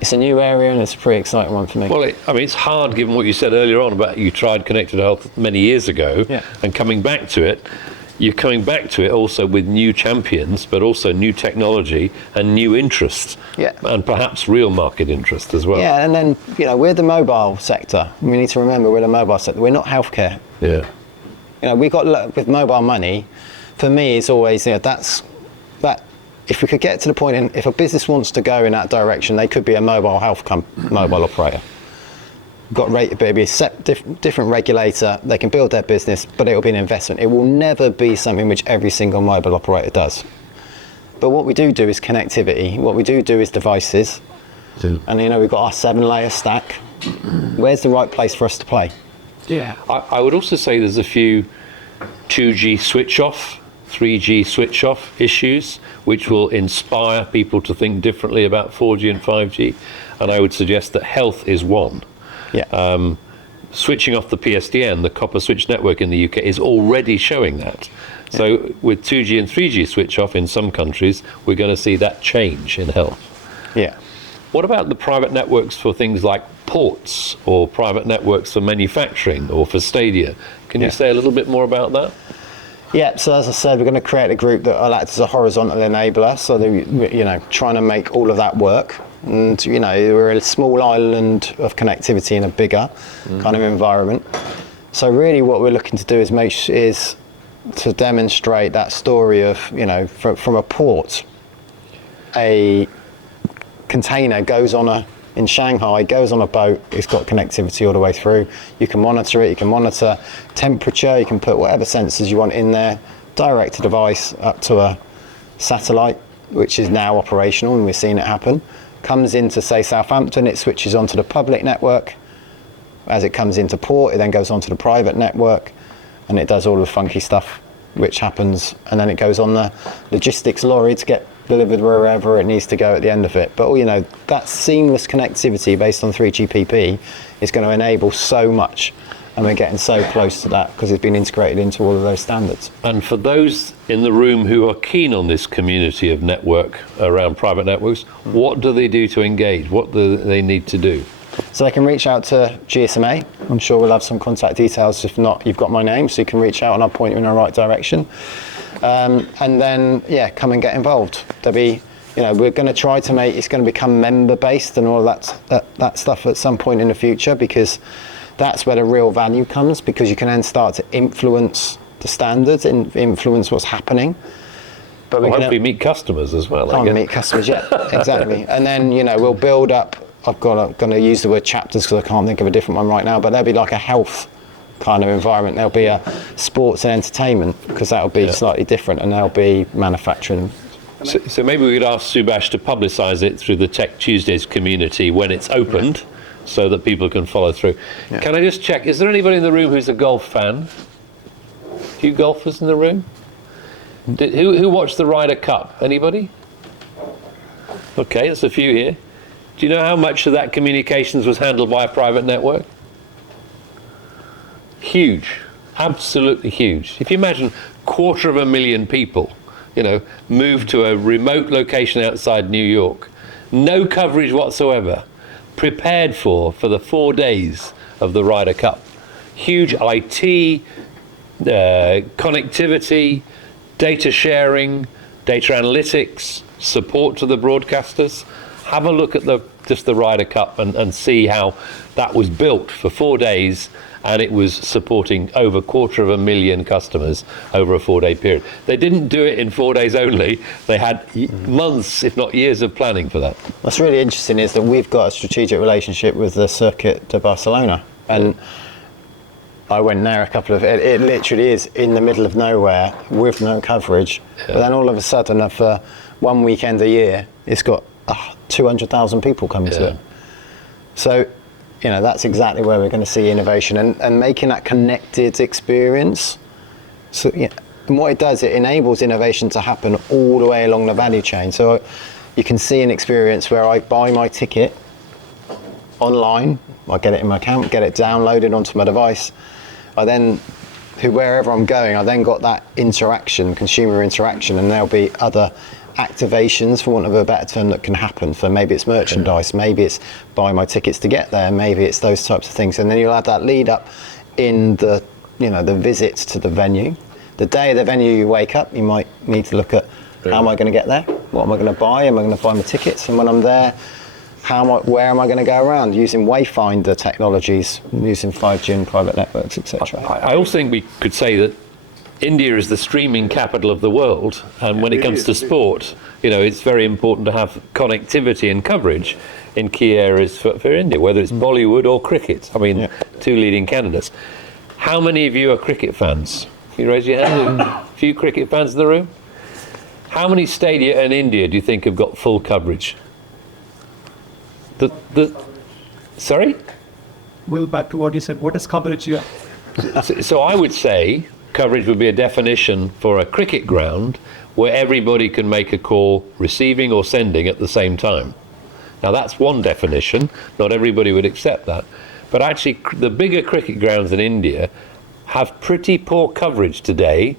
it's a new area and it's a pretty exciting one for me. Well, it's hard given what you said earlier on about you tried connected health many years ago, and coming back to it. You're coming back to it also with new champions, but also new technology and new interests, and perhaps real market interest as well. Yeah, and then we're the mobile sector. We need to remember we're the mobile sector. We're not healthcare. Yeah. We got with mobile money. For me, it's always that. If we could get to the point, if a business wants to go in that direction, they could be a mobile health mobile operator. Got rated, but it'll be a different regulator. They can build their business, but it will be an investment. It will never be something which every single mobile operator does. But what we do is connectivity. What we do is devices. And we've got our 7-layer stack. Where's the right place for us to play? Yeah. I would also say there's a few 2G switch off, 3G switch off issues, which will inspire people to think differently about 4G and 5G. And I would suggest that health is one. Yeah. Switching off the PSTN, the copper switch network in the UK, is already showing that. So with 2G and 3G switch off in some countries, we're going to see that change in health. Yeah. What about the private networks for things like ports or private networks for manufacturing or for stadia? Can you say a little bit more about that? Yeah, so as I said, we're going to create a group that will act as a horizontal enabler, so that, trying to make all of that work. And we're a small island of connectivity in a bigger kind of environment. So really, what we're looking to do is to demonstrate that story of from a port, a container goes on in Shanghai, goes on a boat, it's got connectivity all the way through. You can monitor it, you can monitor temperature, you can put whatever sensors you want in there, direct a device up to a satellite, which is now operational, and we're seeing it happen. Comes into, say, Southampton, it switches onto the public network. As it comes into port, it then goes onto the private network, and it does all the funky stuff which happens, and then it goes on the logistics lorry to get delivered wherever it needs to go at the end of it. But that seamless connectivity based on 3GPP is going to enable so much, and we're getting so close to that because it's been integrated into all of those standards. And for those in the room who are keen on this community of network around private networks, what do they do to engage? What do they need to do? So they can reach out to GSMA. I'm sure we'll have some contact details. If not, you've got my name, so you can reach out and I'll point you in the right direction. And then, come and get involved. There'll be, we're going to try to make, it's going to become member-based and all of that stuff at some point in the future, because that's where the real value comes, because you can then start to influence the standards and influence what's happening. But we'll hopefully meet customers as well. Can't meet customers yet, exactly. And then, we'll build up, I'm going to use the word chapters because I can't think of a different one right now, but there'll be like a health kind of environment. There'll be a sports and entertainment, because that'll be slightly different, and there'll be manufacturing. So maybe we could ask Subhash to publicise it through the Tech Tuesdays community when it's opened, so that people can follow through. Yeah. Can I just check, is there anybody in the room who's a golf fan? A few golfers in the room? Who watched the Ryder Cup? Anybody? Okay, there's a few here. Do you know how much of that communications was handled by a private network? Huge, absolutely huge. If you imagine 250,000 people, move to a remote location outside New York, no coverage whatsoever, prepared for the 4 days of the Ryder Cup. Huge IT, connectivity, data sharing, data analytics, support to the broadcasters. have a look at just the Ryder Cup and see how that was built for 4 days, and it was supporting over 250,000 customers over a 4-day period. They didn't do it in 4 days only. They had months, if not years, of planning for that. What's really interesting is that we've got a strategic relationship with the Circuit de Barcelona, and I went there it literally is in the middle of nowhere with no coverage, but then all of a sudden for one weekend a year, it's got 200,000 people coming to it. So, that's exactly where we're going to see innovation and making that connected experience. So, and what it does, it enables innovation to happen all the way along the value chain. So you can see an experience where I buy my ticket online, I get it in my account, get it downloaded onto my device. I then, wherever I'm going, I then got that interaction, consumer interaction, and there'll be other activations, for want of a better term, that can happen. So maybe it's merchandise, maybe it's buy my tickets to get there, maybe it's those types of things. And then you'll have that lead up in the, the visits to the venue. The day of the venue you wake up, you might need to look at how am I going to get there? What am I going to buy? Am I going to buy my tickets? And when I'm there, where am I going to go around using Wayfinder technologies, using 5G and private networks, etc. I also think we could say that India is the streaming capital of the world, and when it comes to sport, it's very important to have connectivity and coverage in key areas for India, whether it's Bollywood or cricket. I mean, two leading candidates. How many of you are cricket fans? You raise your hand. A few cricket fans in the room. How many stadia in India do you think have got full coverage? Sorry? Well, back to what you said. What is coverage here? So I would say coverage would be a definition for a cricket ground where everybody can make a call receiving or sending at the same time. Now that's one definition. Not everybody would accept that. But actually the bigger cricket grounds in India have pretty poor coverage today,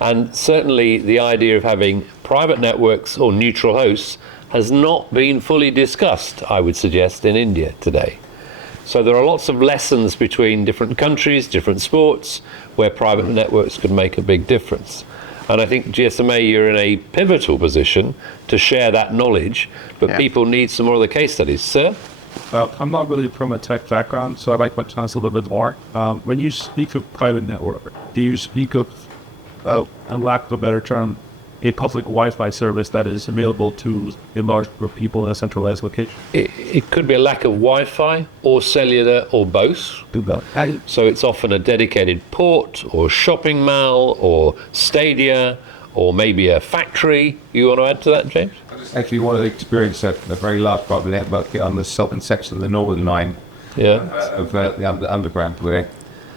and certainly the idea of having private networks or neutral hosts has not been fully discussed, I would suggest, in India today. So there are lots of lessons between different countries, different sports, where private networks could make a big difference. And I think GSMA, you're in a pivotal position to share that knowledge, but people need some more of the case studies. Sir? Well, I'm not really from a tech background, so I'd like my chance a little bit more. When you speak of private network, do you speak of, a lack of a better term, a public Wi-Fi service that is available to a large group of people in a centralized location? It could be a lack of Wi-Fi or cellular or both. So it's often a dedicated port or shopping mall or stadia or maybe a factory. You want to add to that, James? Actually, one of the experiences at a very large private network on the southern section of the Northern Line of the underground, where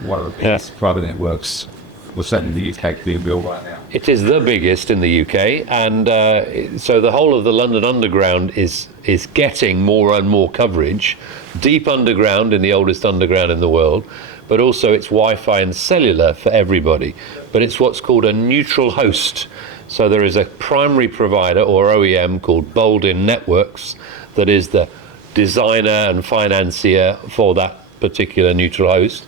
one of the biggest private networks was certainly the UK being built right now. It is the biggest in the UK, and so the whole of the London Underground is getting more and more coverage, deep underground in the oldest underground in the world, but also it's Wi-Fi and cellular for everybody. But it's what's called a neutral host. So there is a primary provider or OEM called Boldin Networks that is the designer and financier for that particular neutral host.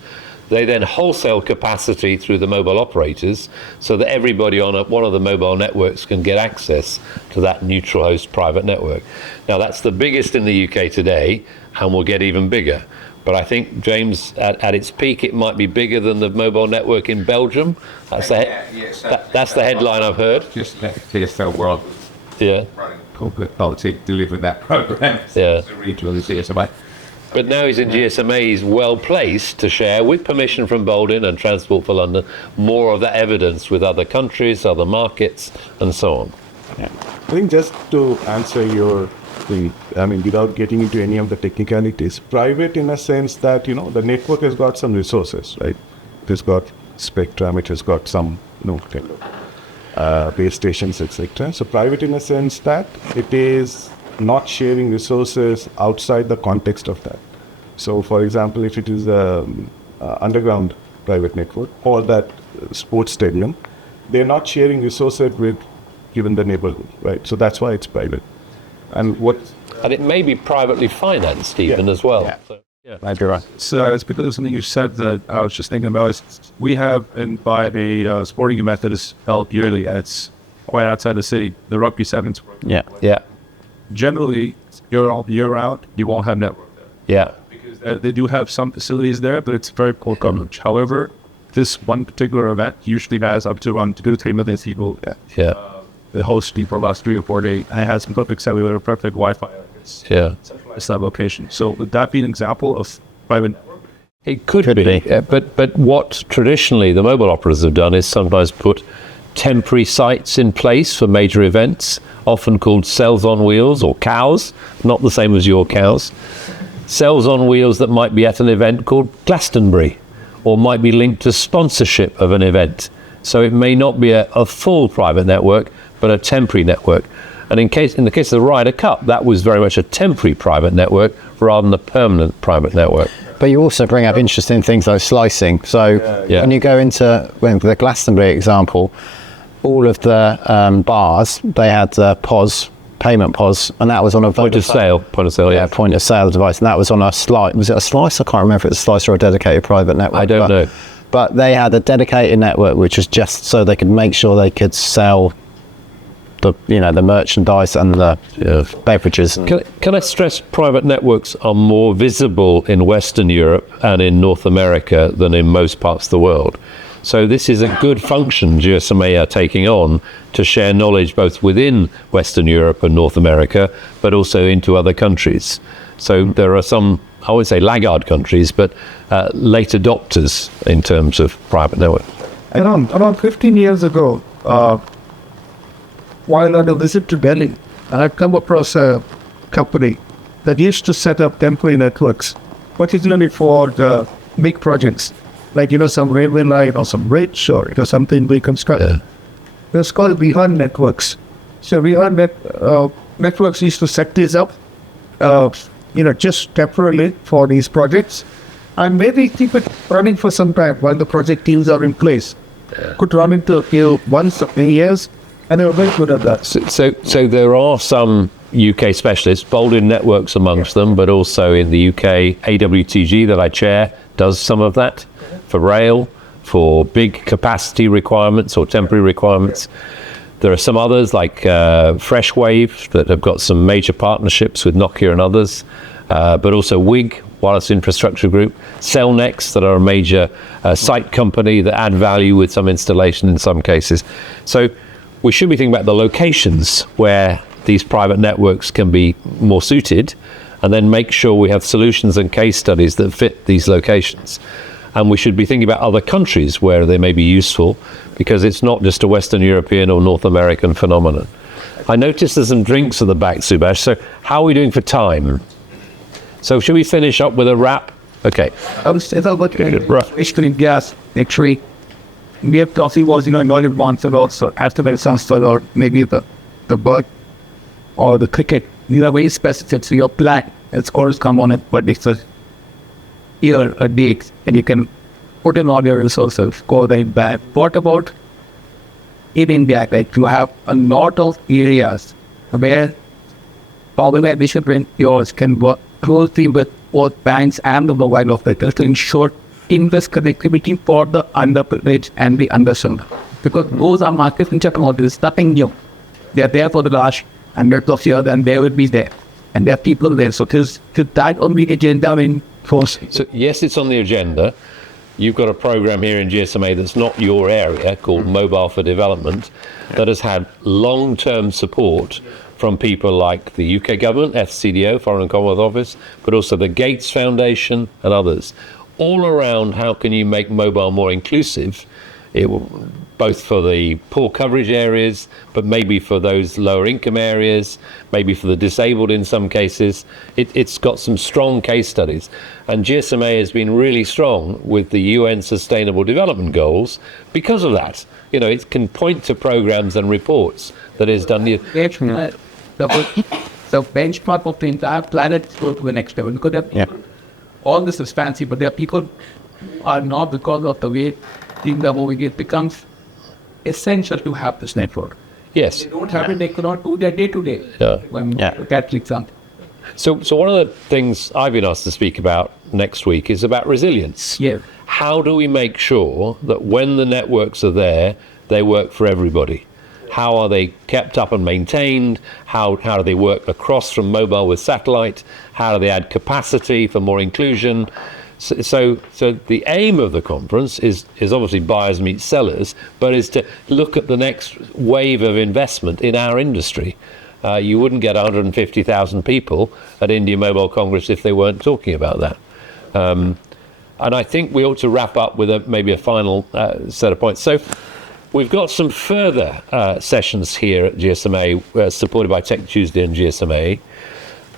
They then wholesale capacity through the mobile operators so that everybody on one of the mobile networks can get access to that neutral host private network. Now that's the biggest in the UK today and will get even bigger. But I think, James, at its peak, it might be bigger than the mobile network in Belgium. That's that's the headline I've heard. Just let TSL World corporate politics deliver that program. Yeah. The regional GSMA. But now he's in GSMA, he's well placed to share, with permission from Boldin and Transport for London, more of that evidence with other countries, other markets, and so on. I think just to answer your thing, I mean, without getting into any of the technicalities, private in a sense that, the network has got some resources, right? It has got spectrum, it has got some, base stations, etc. So private in a sense that it is not sharing resources outside the context of that. So, for example, if it is an underground private network or that sports stadium, they're not sharing resources with given the neighborhood, right? So that's why it's private. And it may be privately financed even as well. Yeah. So, Might be right. So it's because of something you said that I was just thinking about. We have by a sporting event that is held yearly, and it's quite outside the city, the Rugby Sevens. Yeah. generally, year round, you won't have network there. Yeah. Because they do have some facilities there, but it's very poor coverage. However, this one particular event usually has up to around 2 to 3 million people. Yeah. The host for the last 3 or 4 days. And it has perfect cellular, perfect Wi-Fi. Yeah. It's that location. So would that be an example of private network? It could be. But what traditionally the mobile operators have done is sometimes put temporary sites in place for major events, often called cells on wheels or cows, not the same as your cows. Cells on wheels that might be at an event called Glastonbury, or might be linked to sponsorship of an event. So it may not be a full private network, but a temporary network. And in the case of the Ryder Cup, that was very much a temporary private network rather than a permanent private network. But you also bring up interesting things like slicing. So when you go into the Glastonbury example, all of the bars, they had POS, payment POS, and that was on a Point of sale, yeah, point of sale device, and that was on a slice. Was it a slice? I can't remember if it was a slice or a dedicated private network. I don't know. But they had a dedicated network, which was just so they could make sure they could sell the merchandise and the beverages. Can I stress private networks are more visible in Western Europe and in North America than in most parts of the world. So this is a good function GSMA are taking on to share knowledge both within Western Europe and North America, but also into other countries. So there are some, I would say laggard countries, but late adopters in terms of private networks. Around 15 years ago, while on a visit to Delhi, I've come across a company that used to set up temporary networks, particularly for the big projects, like, some railway line or some bridge or something we construct. Yeah. It's called Vihan Networks. So Vihan Networks used to set these up, just temporarily for these projects, and maybe keep it running for some time while the project teams are in place. Could run into once a few years, and they were very good at that. So there are some UK specialists, Bolded Networks amongst them, but also in the UK, AWTG that I chair does some of that for rail, for big capacity requirements or temporary requirements. There are some others like Freshwave that have got some major partnerships with Nokia and others, but also WIG, Wireless Infrastructure Group, Cellnex that are a major site company that add value with some installation in some cases. So we should be thinking about the locations where these private networks can be more suited, and then make sure we have solutions and case studies that fit these locations. And we should be thinking about other countries where they may be useful, because it's not just a Western European or North American phenomenon. I noticed there's some drinks at the back, Subhash, so how are we doing for time? So should we finish up with a wrap? Okay. I would say that basically gas, actually, we have coffee was, not once and also after the sunset or maybe the bird or the cricket. These are very specific. So your plan, it's always come on it, but it's a year, a date, and you can put in all your resources, go there back. What about in India? Like you have a lot of areas where organization yours can work closely with both banks and the mobile operators to ensure seamless connectivity for the underprivileged and the underserved. Because those are markets in technologies, nothing new. They are there for the last hundreds of years, and they will be there. And there are people there. So there's that on the agenda in force. So yes, it's on the agenda. You've got a program here in GSMA that's not your area called Mobile for Development that has had long-term support from people like the UK government, FCDO, Foreign and Commonwealth Office, but also the Gates Foundation and others. All around, how can you make mobile more inclusive? It will, both for the poor coverage areas, but maybe for those lower income areas, maybe for the disabled in some cases. It's got some strong case studies. And GSMA has been really strong with the UN Sustainable Development Goals because of that. It can point to programs and reports that is done. The benchmark of the entire planet is go to the next level. Because all this is fancy, but there are people who are not, because of the way things are moving, it becomes essential to have this network. Yes. They don't have it, they cannot do their day-to-day. That's example. So one of the things I've been asked to speak about next week is about resilience. Yeah. How do we make sure that when the networks are there, they work for everybody? How are they kept up and maintained? How do they work across from mobile with satellite? How do they add capacity for more inclusion? So the aim of the conference is obviously buyers meet sellers, but is to look at the next wave of investment in our industry. You wouldn't get 150,000 people at India Mobile Congress if they weren't talking about that. And I think we ought to wrap up with maybe a final set of points. So we've got some further sessions here at GSMA, supported by Tech Tuesday and GSMA.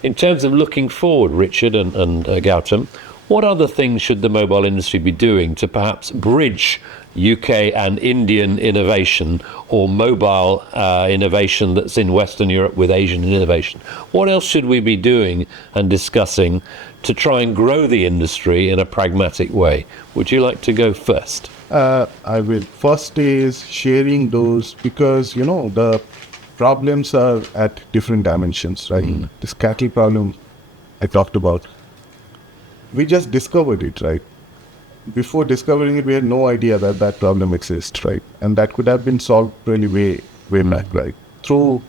In terms of looking forward, Richard and Gautam, what other things should the mobile industry be doing to perhaps bridge UK and Indian innovation, or mobile innovation that's in Western Europe with Asian innovation? What else should we be doing and discussing to try and grow the industry in a pragmatic way? Would you like to go first? I will. First is sharing those, because, the problems are at different dimensions, right? This cattle problem I talked about, we just discovered it, right? Before discovering it, we had no idea that that problem exists, right? And that could have been solved really way back, right? Through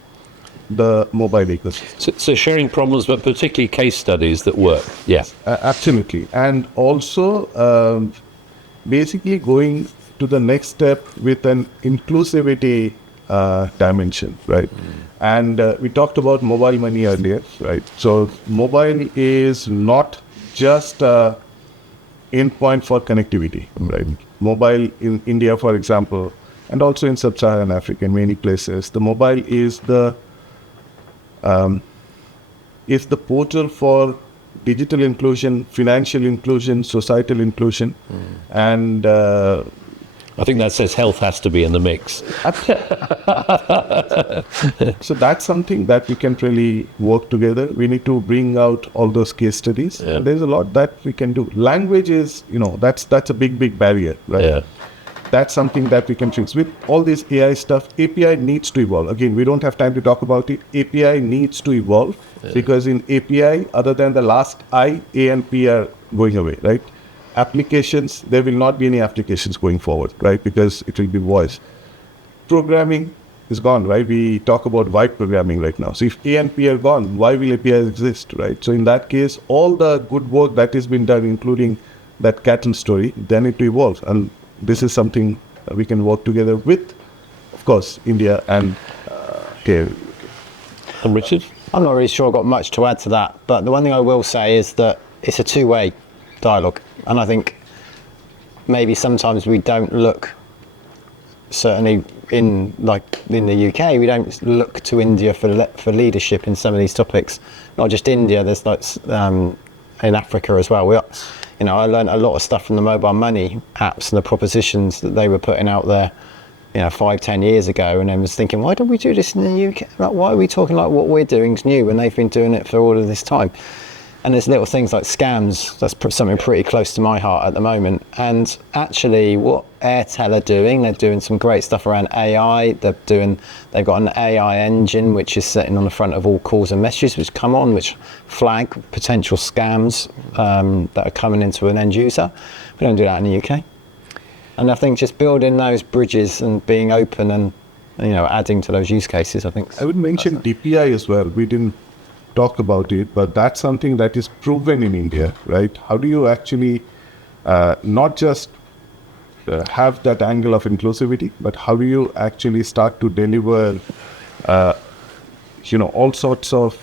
the mobile ecosystem. So sharing problems, but particularly case studies that work. Yes, absolutely. And also basically going to the next step with an inclusivity dimension, right? And we talked about mobile money earlier, right? So mobile is not just endpoint for connectivity, right? Mobile in India, for example, and also in sub-Saharan Africa, in many places, the mobile is the portal for digital inclusion, financial inclusion, societal inclusion, and I think that says health has to be in the mix. So that's something that we can really work together. We need to bring out all those case studies. Yeah. There's a lot that we can do. Language is, that's a big barrier, right? Yeah. That's something that we can fix. With all this AI stuff, API needs to evolve. Again, we don't have time to talk about it. API needs to evolve, because in API, other than the last I, A and P are going away, right? Applications, there will not be any applications going forward, right? Because it will be voice. Programming is gone, right? We talk about white programming right now. So if A and P are gone, why will APIs exist, right? So in that case, all the good work that has been done, including that cattle story, they need to evolve. And this is something we can work together with, of course, India and And Richard? I'm not really sure I've got much to add to that, but the one thing I will say is that it's a two-way dialogue, and I think maybe sometimes we don't look, certainly in the UK, we don't look to India for leadership in some of these topics. Not just India, there's in Africa as well. I learned a lot of stuff from the mobile money apps and the propositions that they were putting out there, 5-10 years ago, and I was thinking, why don't we do this in the UK? Like, why are we talking like what we're doing is new when they've been doing it for all of this time? And there's little things like scams, that's something pretty close to my heart at the moment. And actually what Airtel are doing, they're doing some great stuff around AI. They've got an AI engine which is sitting on the front of all calls and messages which come on, which flag potential scams that are coming into an end user. We don't do that in the UK. And I think just building those bridges and being open and adding to those use cases, I think. I would mention DPI as well. We didn't talk about it, but that's something that is proven in India, right? How do you actually not just have that angle of inclusivity, but how do you actually start to deliver all sorts of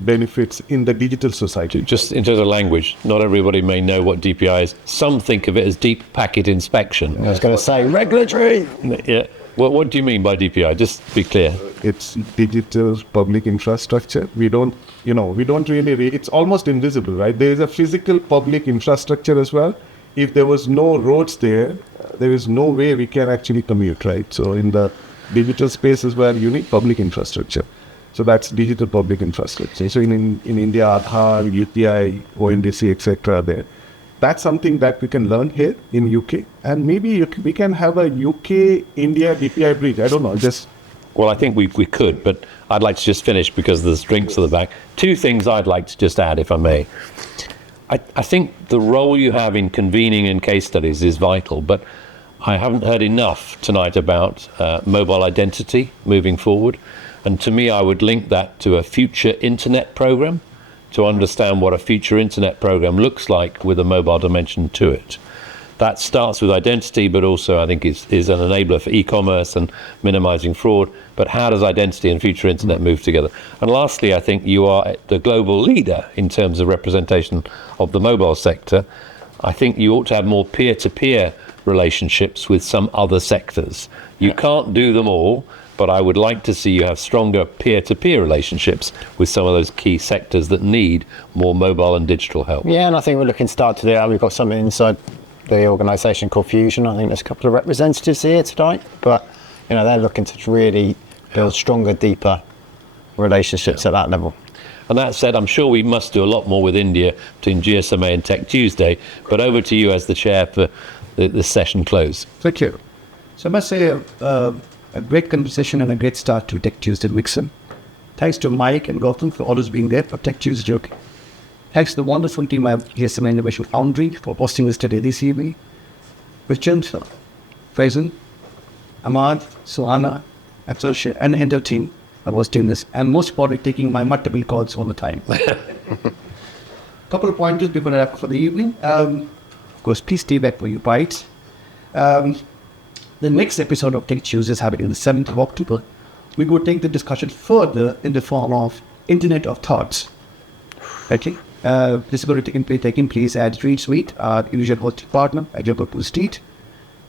benefits in the digital society? Just in terms of language, not everybody may know what DPI is. Some think of it as deep packet inspection. I was going to say regulatory. Yeah. What do you mean by DPI? Just be clear. It's digital public infrastructure. We don't really, it's almost invisible, right? There is a physical public infrastructure as well. If there was no roads there is no way we can actually commute, right? So in the digital space as well, you need public infrastructure. So that's digital public infrastructure. So in India, Aadhaar, UPI, ONDC, etc. there. That's something that we can learn here in UK, and maybe we can have a UK-India DPI bridge. I don't know, Well, I think we could, but I'd like to just finish because there's drinks at the back. Two things I'd like to just add, if I may. I think the role you have in convening in case studies is vital, but I haven't heard enough tonight about mobile identity moving forward. And to me, I would link that to a future internet program, to understand what a future internet program looks like with a mobile dimension to it. That starts with identity, but also I think is an enabler for e-commerce and minimizing fraud. But how does identity and future internet move together? And lastly, I think you are the global leader in terms of representation of the mobile sector. I think you ought to have more peer-to-peer relationships with some other sectors. You can't do them all, but I would like to see you have stronger peer-to-peer relationships with some of those key sectors that need more mobile and digital help. Yeah, and I think we're looking to start to do that. We've got something inside the organisation called Fusion. I think there's a couple of representatives here tonight, but they're looking to really build stronger, deeper relationships at that level. And that said, I'm sure we must do a lot more with India between GSMA and Tech Tuesday, but over to you as the chair for the session close. Thank you. So I must say a great conversation and a great start to Tech Tuesday Wixon. Thanks to Mike and Gautam for always being there for Tech TechTuesdaysUK. Thanks to the wonderful team at GSMA Innovation Foundry for hosting us today this evening. Christian, Faison, Ahmad, Suhana, Associate, and the entire team that was doing this. And most importantly, taking my multiple calls all the time. Couple of pointers before I wrap for the evening. Of course, please stay back for your bites. The next episode of Tech Tuesday is happening on the 7th of October. We will take the discussion further in the form of Internet of Thoughts. Okay. This is going to be taking place at Street Suite, our usual hosting partner at Liverpool Street.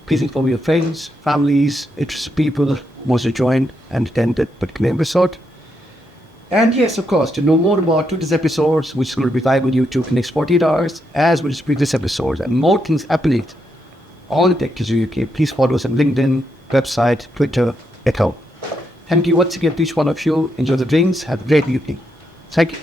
Please inform your friends, families, interested people who want to join and attend that particular episode. And yes, of course, to know more about today's episodes, which is going to be live on YouTube in the next 48 hours, as well as previous episodes, and more things happening on the TechTuesdaysUK, please follow us on LinkedIn, website, Twitter, etc. Thank you once again to each one of you. Enjoy the drinks. Have a great evening. Thank you.